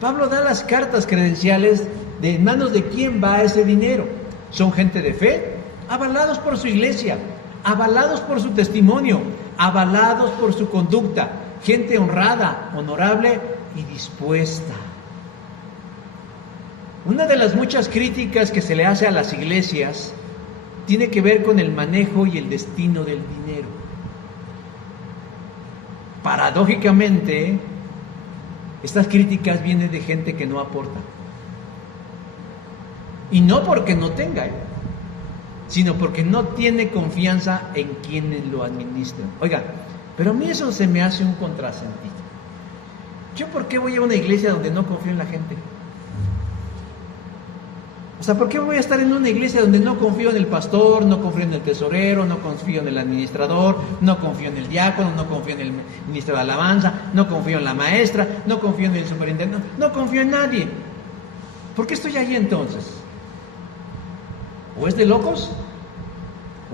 Pablo da las cartas credenciales de en manos de quién va ese dinero. Son gente de fe, avalados por su iglesia, avalados por su testimonio, avalados por su conducta, gente honrada, honorable y dispuesta. Una de las muchas críticas que se le hace a las iglesias tiene que ver con el manejo y el destino del dinero. Paradójicamente, estas críticas vienen de gente que no aporta. Y no porque no tenga, sino porque no tiene confianza en quienes lo administran. Oigan, pero a mí eso se me hace un contrasentido. ¿Yo por qué voy a una iglesia donde no confío en la gente? O sea, ¿por qué voy a estar en una iglesia donde no confío en el pastor, no confío en el tesorero, no confío en el administrador, no confío en el diácono, no confío en el ministro de alabanza, no confío en la maestra, no confío en el superintendente, no confío en nadie? ¿Por qué estoy ahí entonces? ¿O es de locos?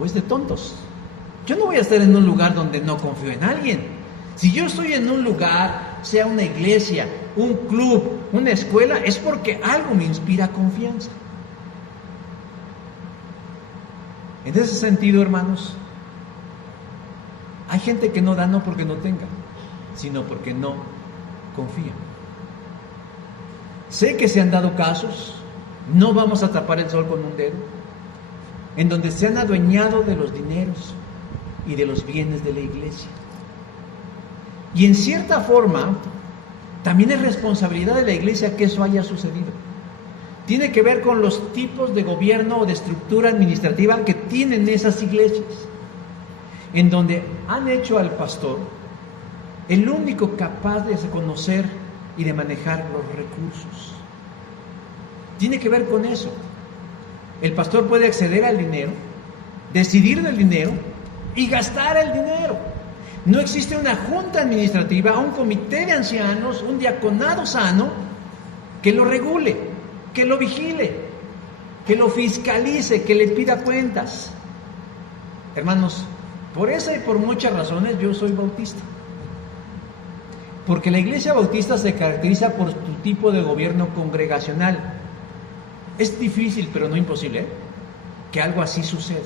¿O es de tontos? Yo no voy a estar en un lugar donde no confío en alguien. Si yo estoy en un lugar, sea una iglesia, un club, una escuela, es porque algo me inspira confianza. En ese sentido, hermanos, hay gente que no da no porque no tenga, sino porque no confía. Sé que se han dado casos, no vamos a tapar el sol con un dedo, en donde se han adueñado de los dineros y de los bienes de la iglesia. Y en cierta forma, también es responsabilidad de la iglesia que eso haya sucedido. Tiene que ver con los tipos de gobierno o de estructura administrativa que tienen esas iglesias, en donde han hecho al pastor el único capaz de conocer y de manejar los recursos. Tiene que ver con eso. El pastor puede acceder al dinero, decidir del dinero y gastar el dinero. No existe una junta administrativa, un comité de ancianos, un diaconado sano que lo regule, que lo vigile, que lo fiscalice, que le pida cuentas. Hermanos, por esa y por muchas razones yo soy bautista. Porque la iglesia bautista se caracteriza por su tipo de gobierno congregacional. Es difícil, pero no imposible, que algo así suceda.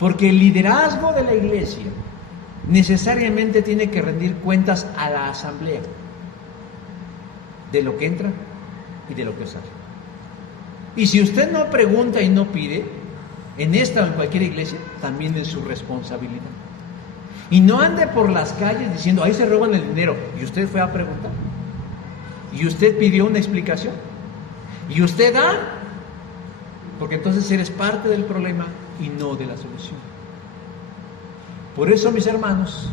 Porque el liderazgo de la iglesia necesariamente tiene que rendir cuentas a la asamblea de lo que entra y de lo que sale. Y si usted no pregunta y no pide, en esta o en cualquier iglesia, también es su responsabilidad. Y no ande por las calles diciendo, ahí se roban el dinero. Y usted fue a preguntar. Y usted pidió una explicación. Y usted da, porque entonces eres parte del problema y no de la solución. Por eso, mis hermanos,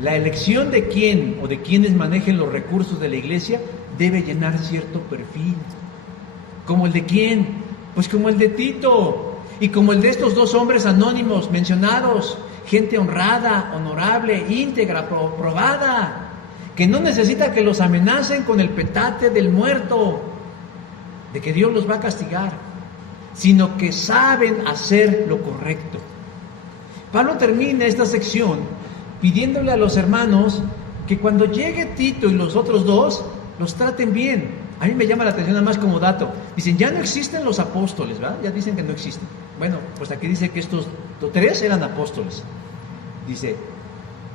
la elección de quién o de quienes manejen los recursos de la iglesia debe llenar cierto perfil. ¿Como el de quién? Pues como el de Tito y como el de estos 2 hombres anónimos mencionados, gente honrada, honorable, íntegra, probada, que no necesita que los amenacen con el petate del muerto, de que Dios los va a castigar, sino que saben hacer lo correcto. Pablo termina esta sección pidiéndole a los hermanos que cuando llegue Tito y los otros 2, los traten bien. A mí me llama la atención nada más como dato. Dicen, ya no existen los apóstoles, ¿verdad? Ya dicen que no existen. Bueno, pues aquí dice que estos 3 eran apóstoles. Dice,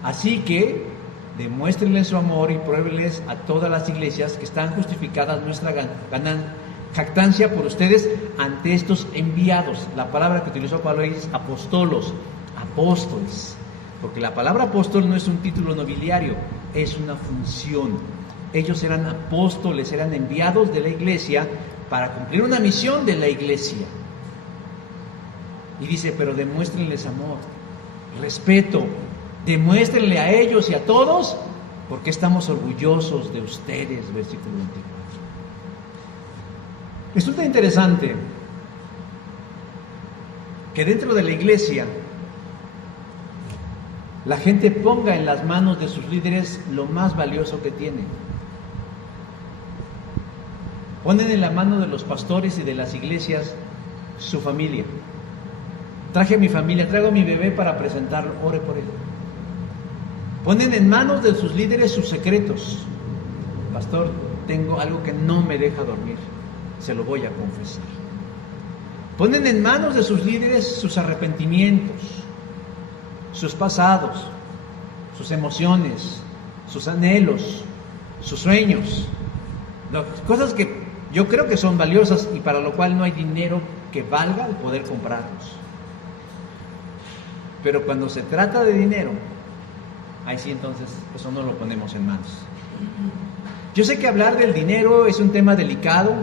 así que demuéstrenle su amor y pruébenles a todas las iglesias que están justificadas nuestra jactancia por ustedes ante estos enviados. La palabra que utilizó Pablo es apostolos, apóstoles, porque la palabra apóstol no es un título nobiliario, es una función. Ellos eran apóstoles, eran enviados de la iglesia para cumplir una misión de la iglesia. Y dice, pero demuéstrenles amor, respeto, demuéstrenle a ellos y a todos, porque estamos orgullosos de ustedes, versículo 24. Resulta interesante que dentro de la iglesia la gente ponga en las manos de sus líderes lo más valioso que tienen. Ponen en la mano de los pastores y de las iglesias su familia. Traje a mi familia, traigo a mi bebé para presentarlo, ore por él. Ponen en manos de sus líderes sus secretos. Pastor, tengo algo que no me deja dormir, se lo voy a confesar. Ponen en manos de sus líderes sus arrepentimientos, sus pasados, sus emociones, sus anhelos, sus sueños, cosas que yo creo que son valiosas y para lo cual no hay dinero que valga el poder comprarlos. Pero cuando se trata de dinero, ahí sí entonces eso no lo ponemos en manos. Yo sé que hablar del dinero es un tema delicado.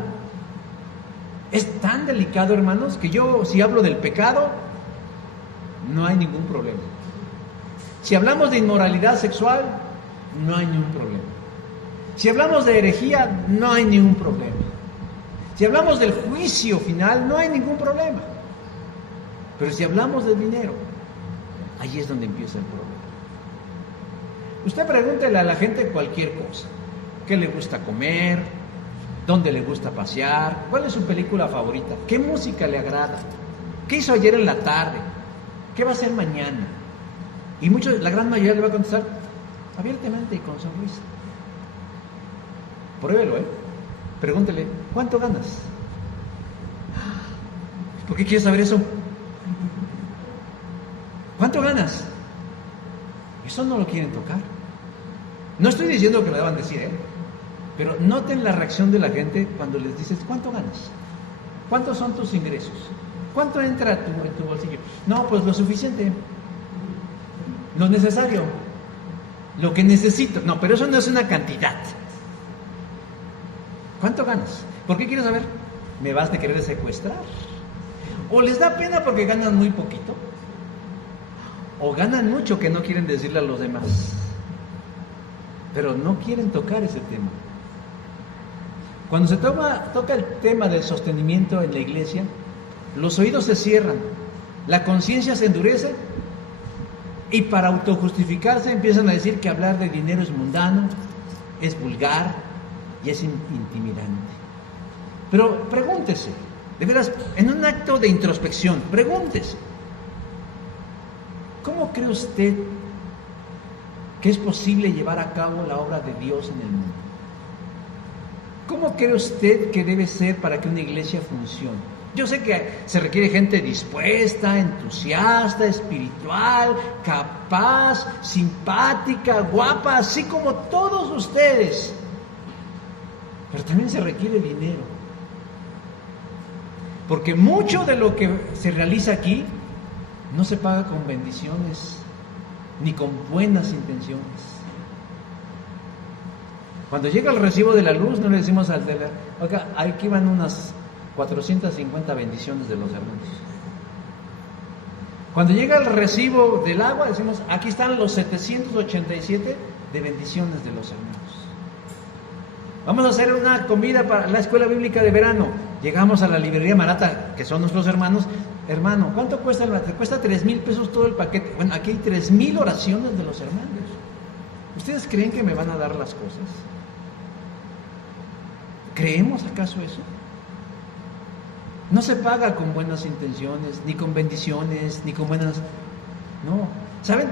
Es tan delicado, hermanos, que yo si hablo del pecado, no hay ningún problema. Si hablamos de inmoralidad sexual, no hay ningún problema. Si hablamos de herejía, no hay ningún problema. Si hablamos del juicio final, no hay ningún problema. Pero si hablamos del dinero, ahí es donde empieza el problema. Usted pregúntele a la gente cualquier cosa. ¿Qué le gusta comer? ¿Dónde le gusta pasear? ¿Cuál es su película favorita? ¿Qué música le agrada? ¿Qué hizo ayer en la tarde? ¿Qué va a hacer mañana? Y la gran mayoría le va a contestar abiertamente y con sonrisa. Pruébelo, Pregúntele, ¿cuánto ganas? ¿Por qué quieres saber eso? ¿Cuánto ganas? Eso no lo quieren tocar. No estoy diciendo que lo deban decir, pero noten la reacción de la gente cuando les dices, ¿cuánto ganas? ¿Cuántos son tus ingresos? ¿Cuánto entra en tu bolsillo? No, pues lo suficiente. Lo necesario. Lo que necesito. No, pero eso no es una cantidad. ¿Cuánto ganas? ¿Por qué quieres saber? ¿Me vas a querer secuestrar? ¿O les da pena porque ganan muy poquito? ¿O ganan mucho que no quieren decirle a los demás? Pero no quieren tocar ese tema. Cuando se toca el tema del sostenimiento en la iglesia, los oídos se cierran, la conciencia se endurece y para autojustificarse empiezan a decir que hablar de dinero es mundano, es vulgar y es intimidante. Pero pregúntese, de veras, en un acto de introspección, pregúntese, ¿cómo cree usted que es posible llevar a cabo la obra de Dios en el mundo? ¿Cómo cree usted que debe ser para que una iglesia funcione? Yo sé que se requiere gente dispuesta, entusiasta, espiritual, capaz, simpática, guapa, así como todos ustedes. Pero también se requiere dinero. Porque mucho de lo que se realiza aquí no se paga con bendiciones ni con buenas intenciones. Cuando llega el recibo de la luz, no le decimos al teléfono, oiga, aquí van unas 450 bendiciones de los hermanos. Cuando llega el recibo del agua, decimos, aquí están los 787 de bendiciones de los hermanos. Vamos a hacer una comida para la escuela bíblica de verano. Llegamos a la librería Marata, que son nuestros hermanos. Hermano, ¿cuánto cuesta el paquete? Cuesta 3,000 pesos todo el paquete. Bueno, aquí hay 3,000 oraciones de los hermanos. ¿Ustedes creen que me van a dar las cosas? ¿Creemos acaso eso? No se paga con buenas intenciones, ni con bendiciones, ni con buenas... No, ¿saben?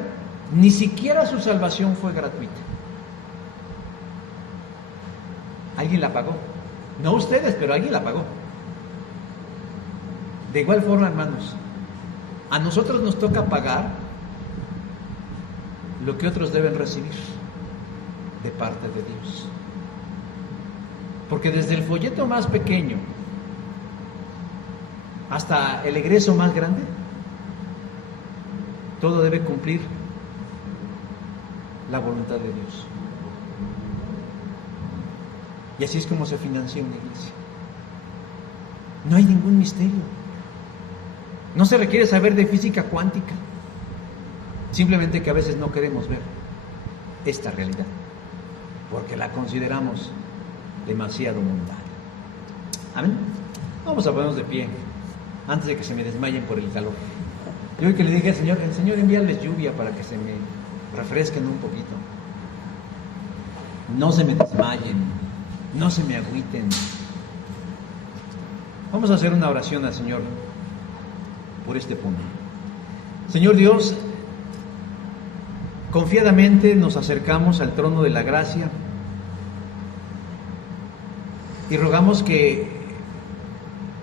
Ni siquiera su salvación fue gratuita. Alguien la pagó. No ustedes, pero alguien la pagó. De igual forma, hermanos, a nosotros nos toca pagar lo que otros deben recibir. de parte de Dios. Porque desde el folleto más pequeño hasta el egreso más grande, todo debe cumplir la voluntad de Dios. Y así es como se financia una iglesia. No hay ningún misterio. No se requiere saber de física cuántica. Simplemente que a veces no queremos ver esta realidad, porque la consideramos demasiado mundana. Amén. Vamos a ponernos de pie antes de que se me desmayen por el calor. Yo hoy que le dije al Señor, el Señor envíales lluvia para que se me refresquen un poquito. No se me desmayen, no se me agüiten. Vamos a hacer una oración al Señor por este punto. Señor Dios, confiadamente nos acercamos al trono de la gracia y rogamos que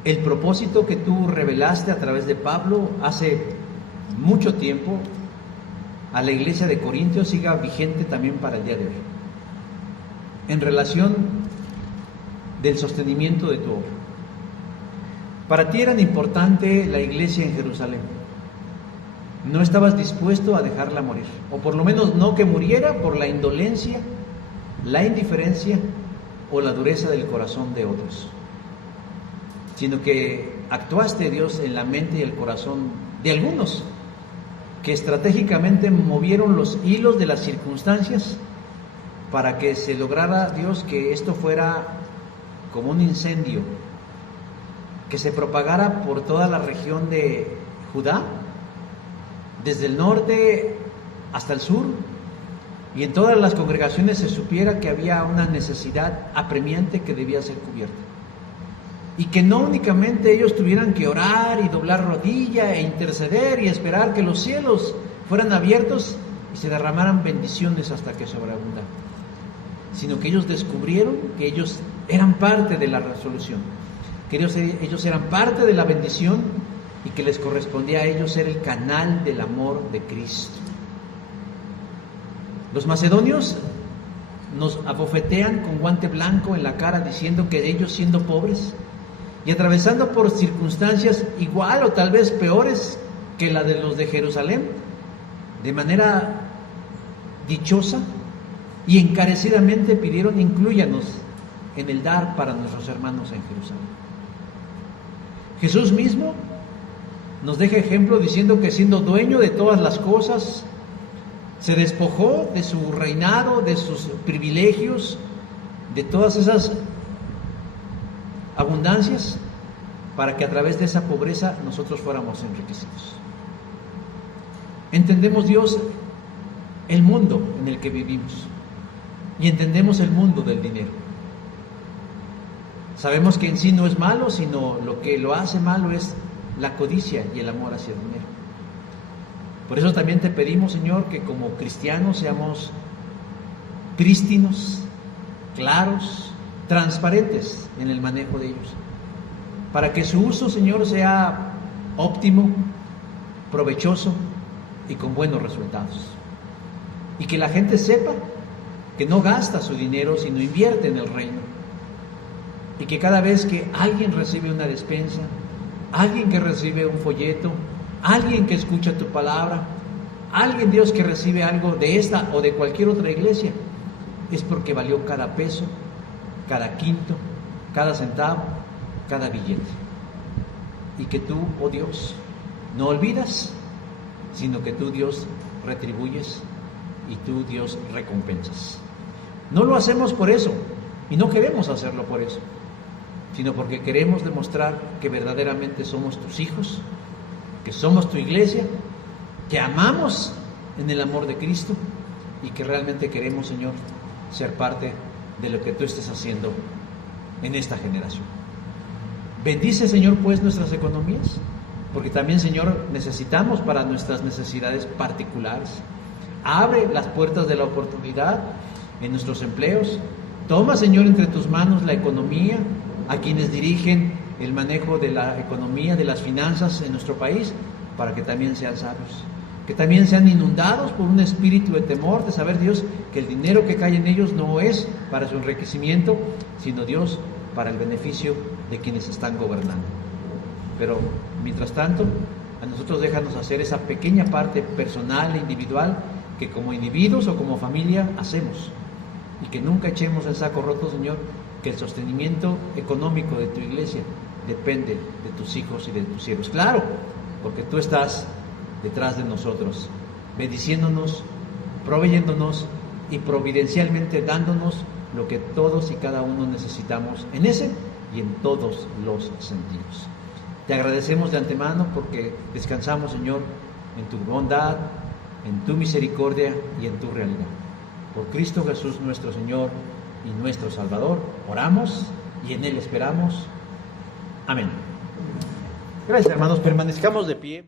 el propósito que tú revelaste a través de Pablo hace mucho tiempo a la iglesia de Corintios siga vigente también para el día de hoy, en relación del sostenimiento de tu obra. Para ti era importante la iglesia en Jerusalén. No estabas dispuesto a dejarla morir, o por lo menos no que muriera por la indolencia, la indiferencia o la dureza del corazón de otros, sino que actuaste, Dios, en la mente y el corazón de algunos que estratégicamente movieron los hilos de las circunstancias para que se lograra, Dios, que esto fuera como un incendio que se propagara por toda la región de Judá, desde el norte hasta el sur, y en todas las congregaciones se supiera que había una necesidad apremiante que debía ser cubierta. Y que no únicamente ellos tuvieran que orar y doblar rodilla e interceder y esperar que los cielos fueran abiertos y se derramaran bendiciones hasta que sobreabundaran, sino que ellos descubrieron que ellos eran parte de la resolución, que ellos eran parte de la bendición y que les correspondía a ellos ser el canal del amor de Cristo. Los macedonios nos abofetean con guante blanco en la cara diciendo que ellos, siendo pobres y atravesando por circunstancias igual o tal vez peores que la de los de Jerusalén, de manera dichosa y encarecidamente pidieron: inclúyanos en el dar para nuestros hermanos en Jerusalén. Jesús mismo nos deja ejemplo diciendo que, siendo dueño de todas las cosas, se despojó de su reinado, de sus privilegios, de todas esas abundancias, para que a través de esa pobreza nosotros fuéramos enriquecidos. Entendemos, Dios, el mundo en el que vivimos y entendemos el mundo del dinero. Sabemos que en sí no es malo, sino lo que lo hace malo es la codicia y el amor hacia el dinero. Por eso también te pedimos, Señor, que como cristianos seamos prístinos, claros, transparentes en el manejo de ellos, para que su uso, Señor, sea óptimo, provechoso y con buenos resultados. Y que la gente sepa que no gasta su dinero, sino invierte en el reino. Y que cada vez que alguien recibe una despensa, alguien que recibe un folleto, alguien que escucha tu palabra, alguien, Dios, que recibe algo de esta o de cualquier otra iglesia, es porque valió cada peso, cada quinto, cada centavo, cada billete. Y que tú, oh Dios, no olvidas, sino que tú, Dios, retribuyes y tú, Dios, recompensas. No lo hacemos por eso y no queremos hacerlo por eso, sino porque queremos demostrar que verdaderamente somos tus hijos, que somos tu iglesia, que amamos en el amor de Cristo y que realmente queremos, Señor, ser parte de lo que tú estés haciendo en esta generación. Bendice, Señor, pues nuestras economías, porque también, Señor, necesitamos para nuestras necesidades particulares. Abre las puertas de la oportunidad en nuestros empleos. Toma, Señor, entre tus manos la economía, a quienes dirigen el manejo de la economía, de las finanzas en nuestro país, para que también sean sabios. que también sean inundados por un espíritu de temor, de saber, Dios, que el dinero que cae en ellos no es para su enriquecimiento, sino, Dios, para el beneficio de quienes están gobernando. Pero, mientras tanto, a nosotros déjanos hacer esa pequeña parte personal e individual que como individuos o como familia hacemos, y que nunca echemos el saco roto, Señor, que el sostenimiento económico de tu iglesia depende de tus hijos y de tus siervos. Claro, porque tú estás detrás de nosotros, bendiciéndonos, proveyéndonos y providencialmente dándonos lo que todos y cada uno necesitamos en ese y en todos los sentidos. Te agradecemos de antemano porque descansamos, Señor, en tu bondad, en tu misericordia y en tu realidad. Por Cristo Jesús nuestro Señor y nuestro Salvador, oramos y en Él esperamos. Amén. Gracias, hermanos. Permanezcamos de pie.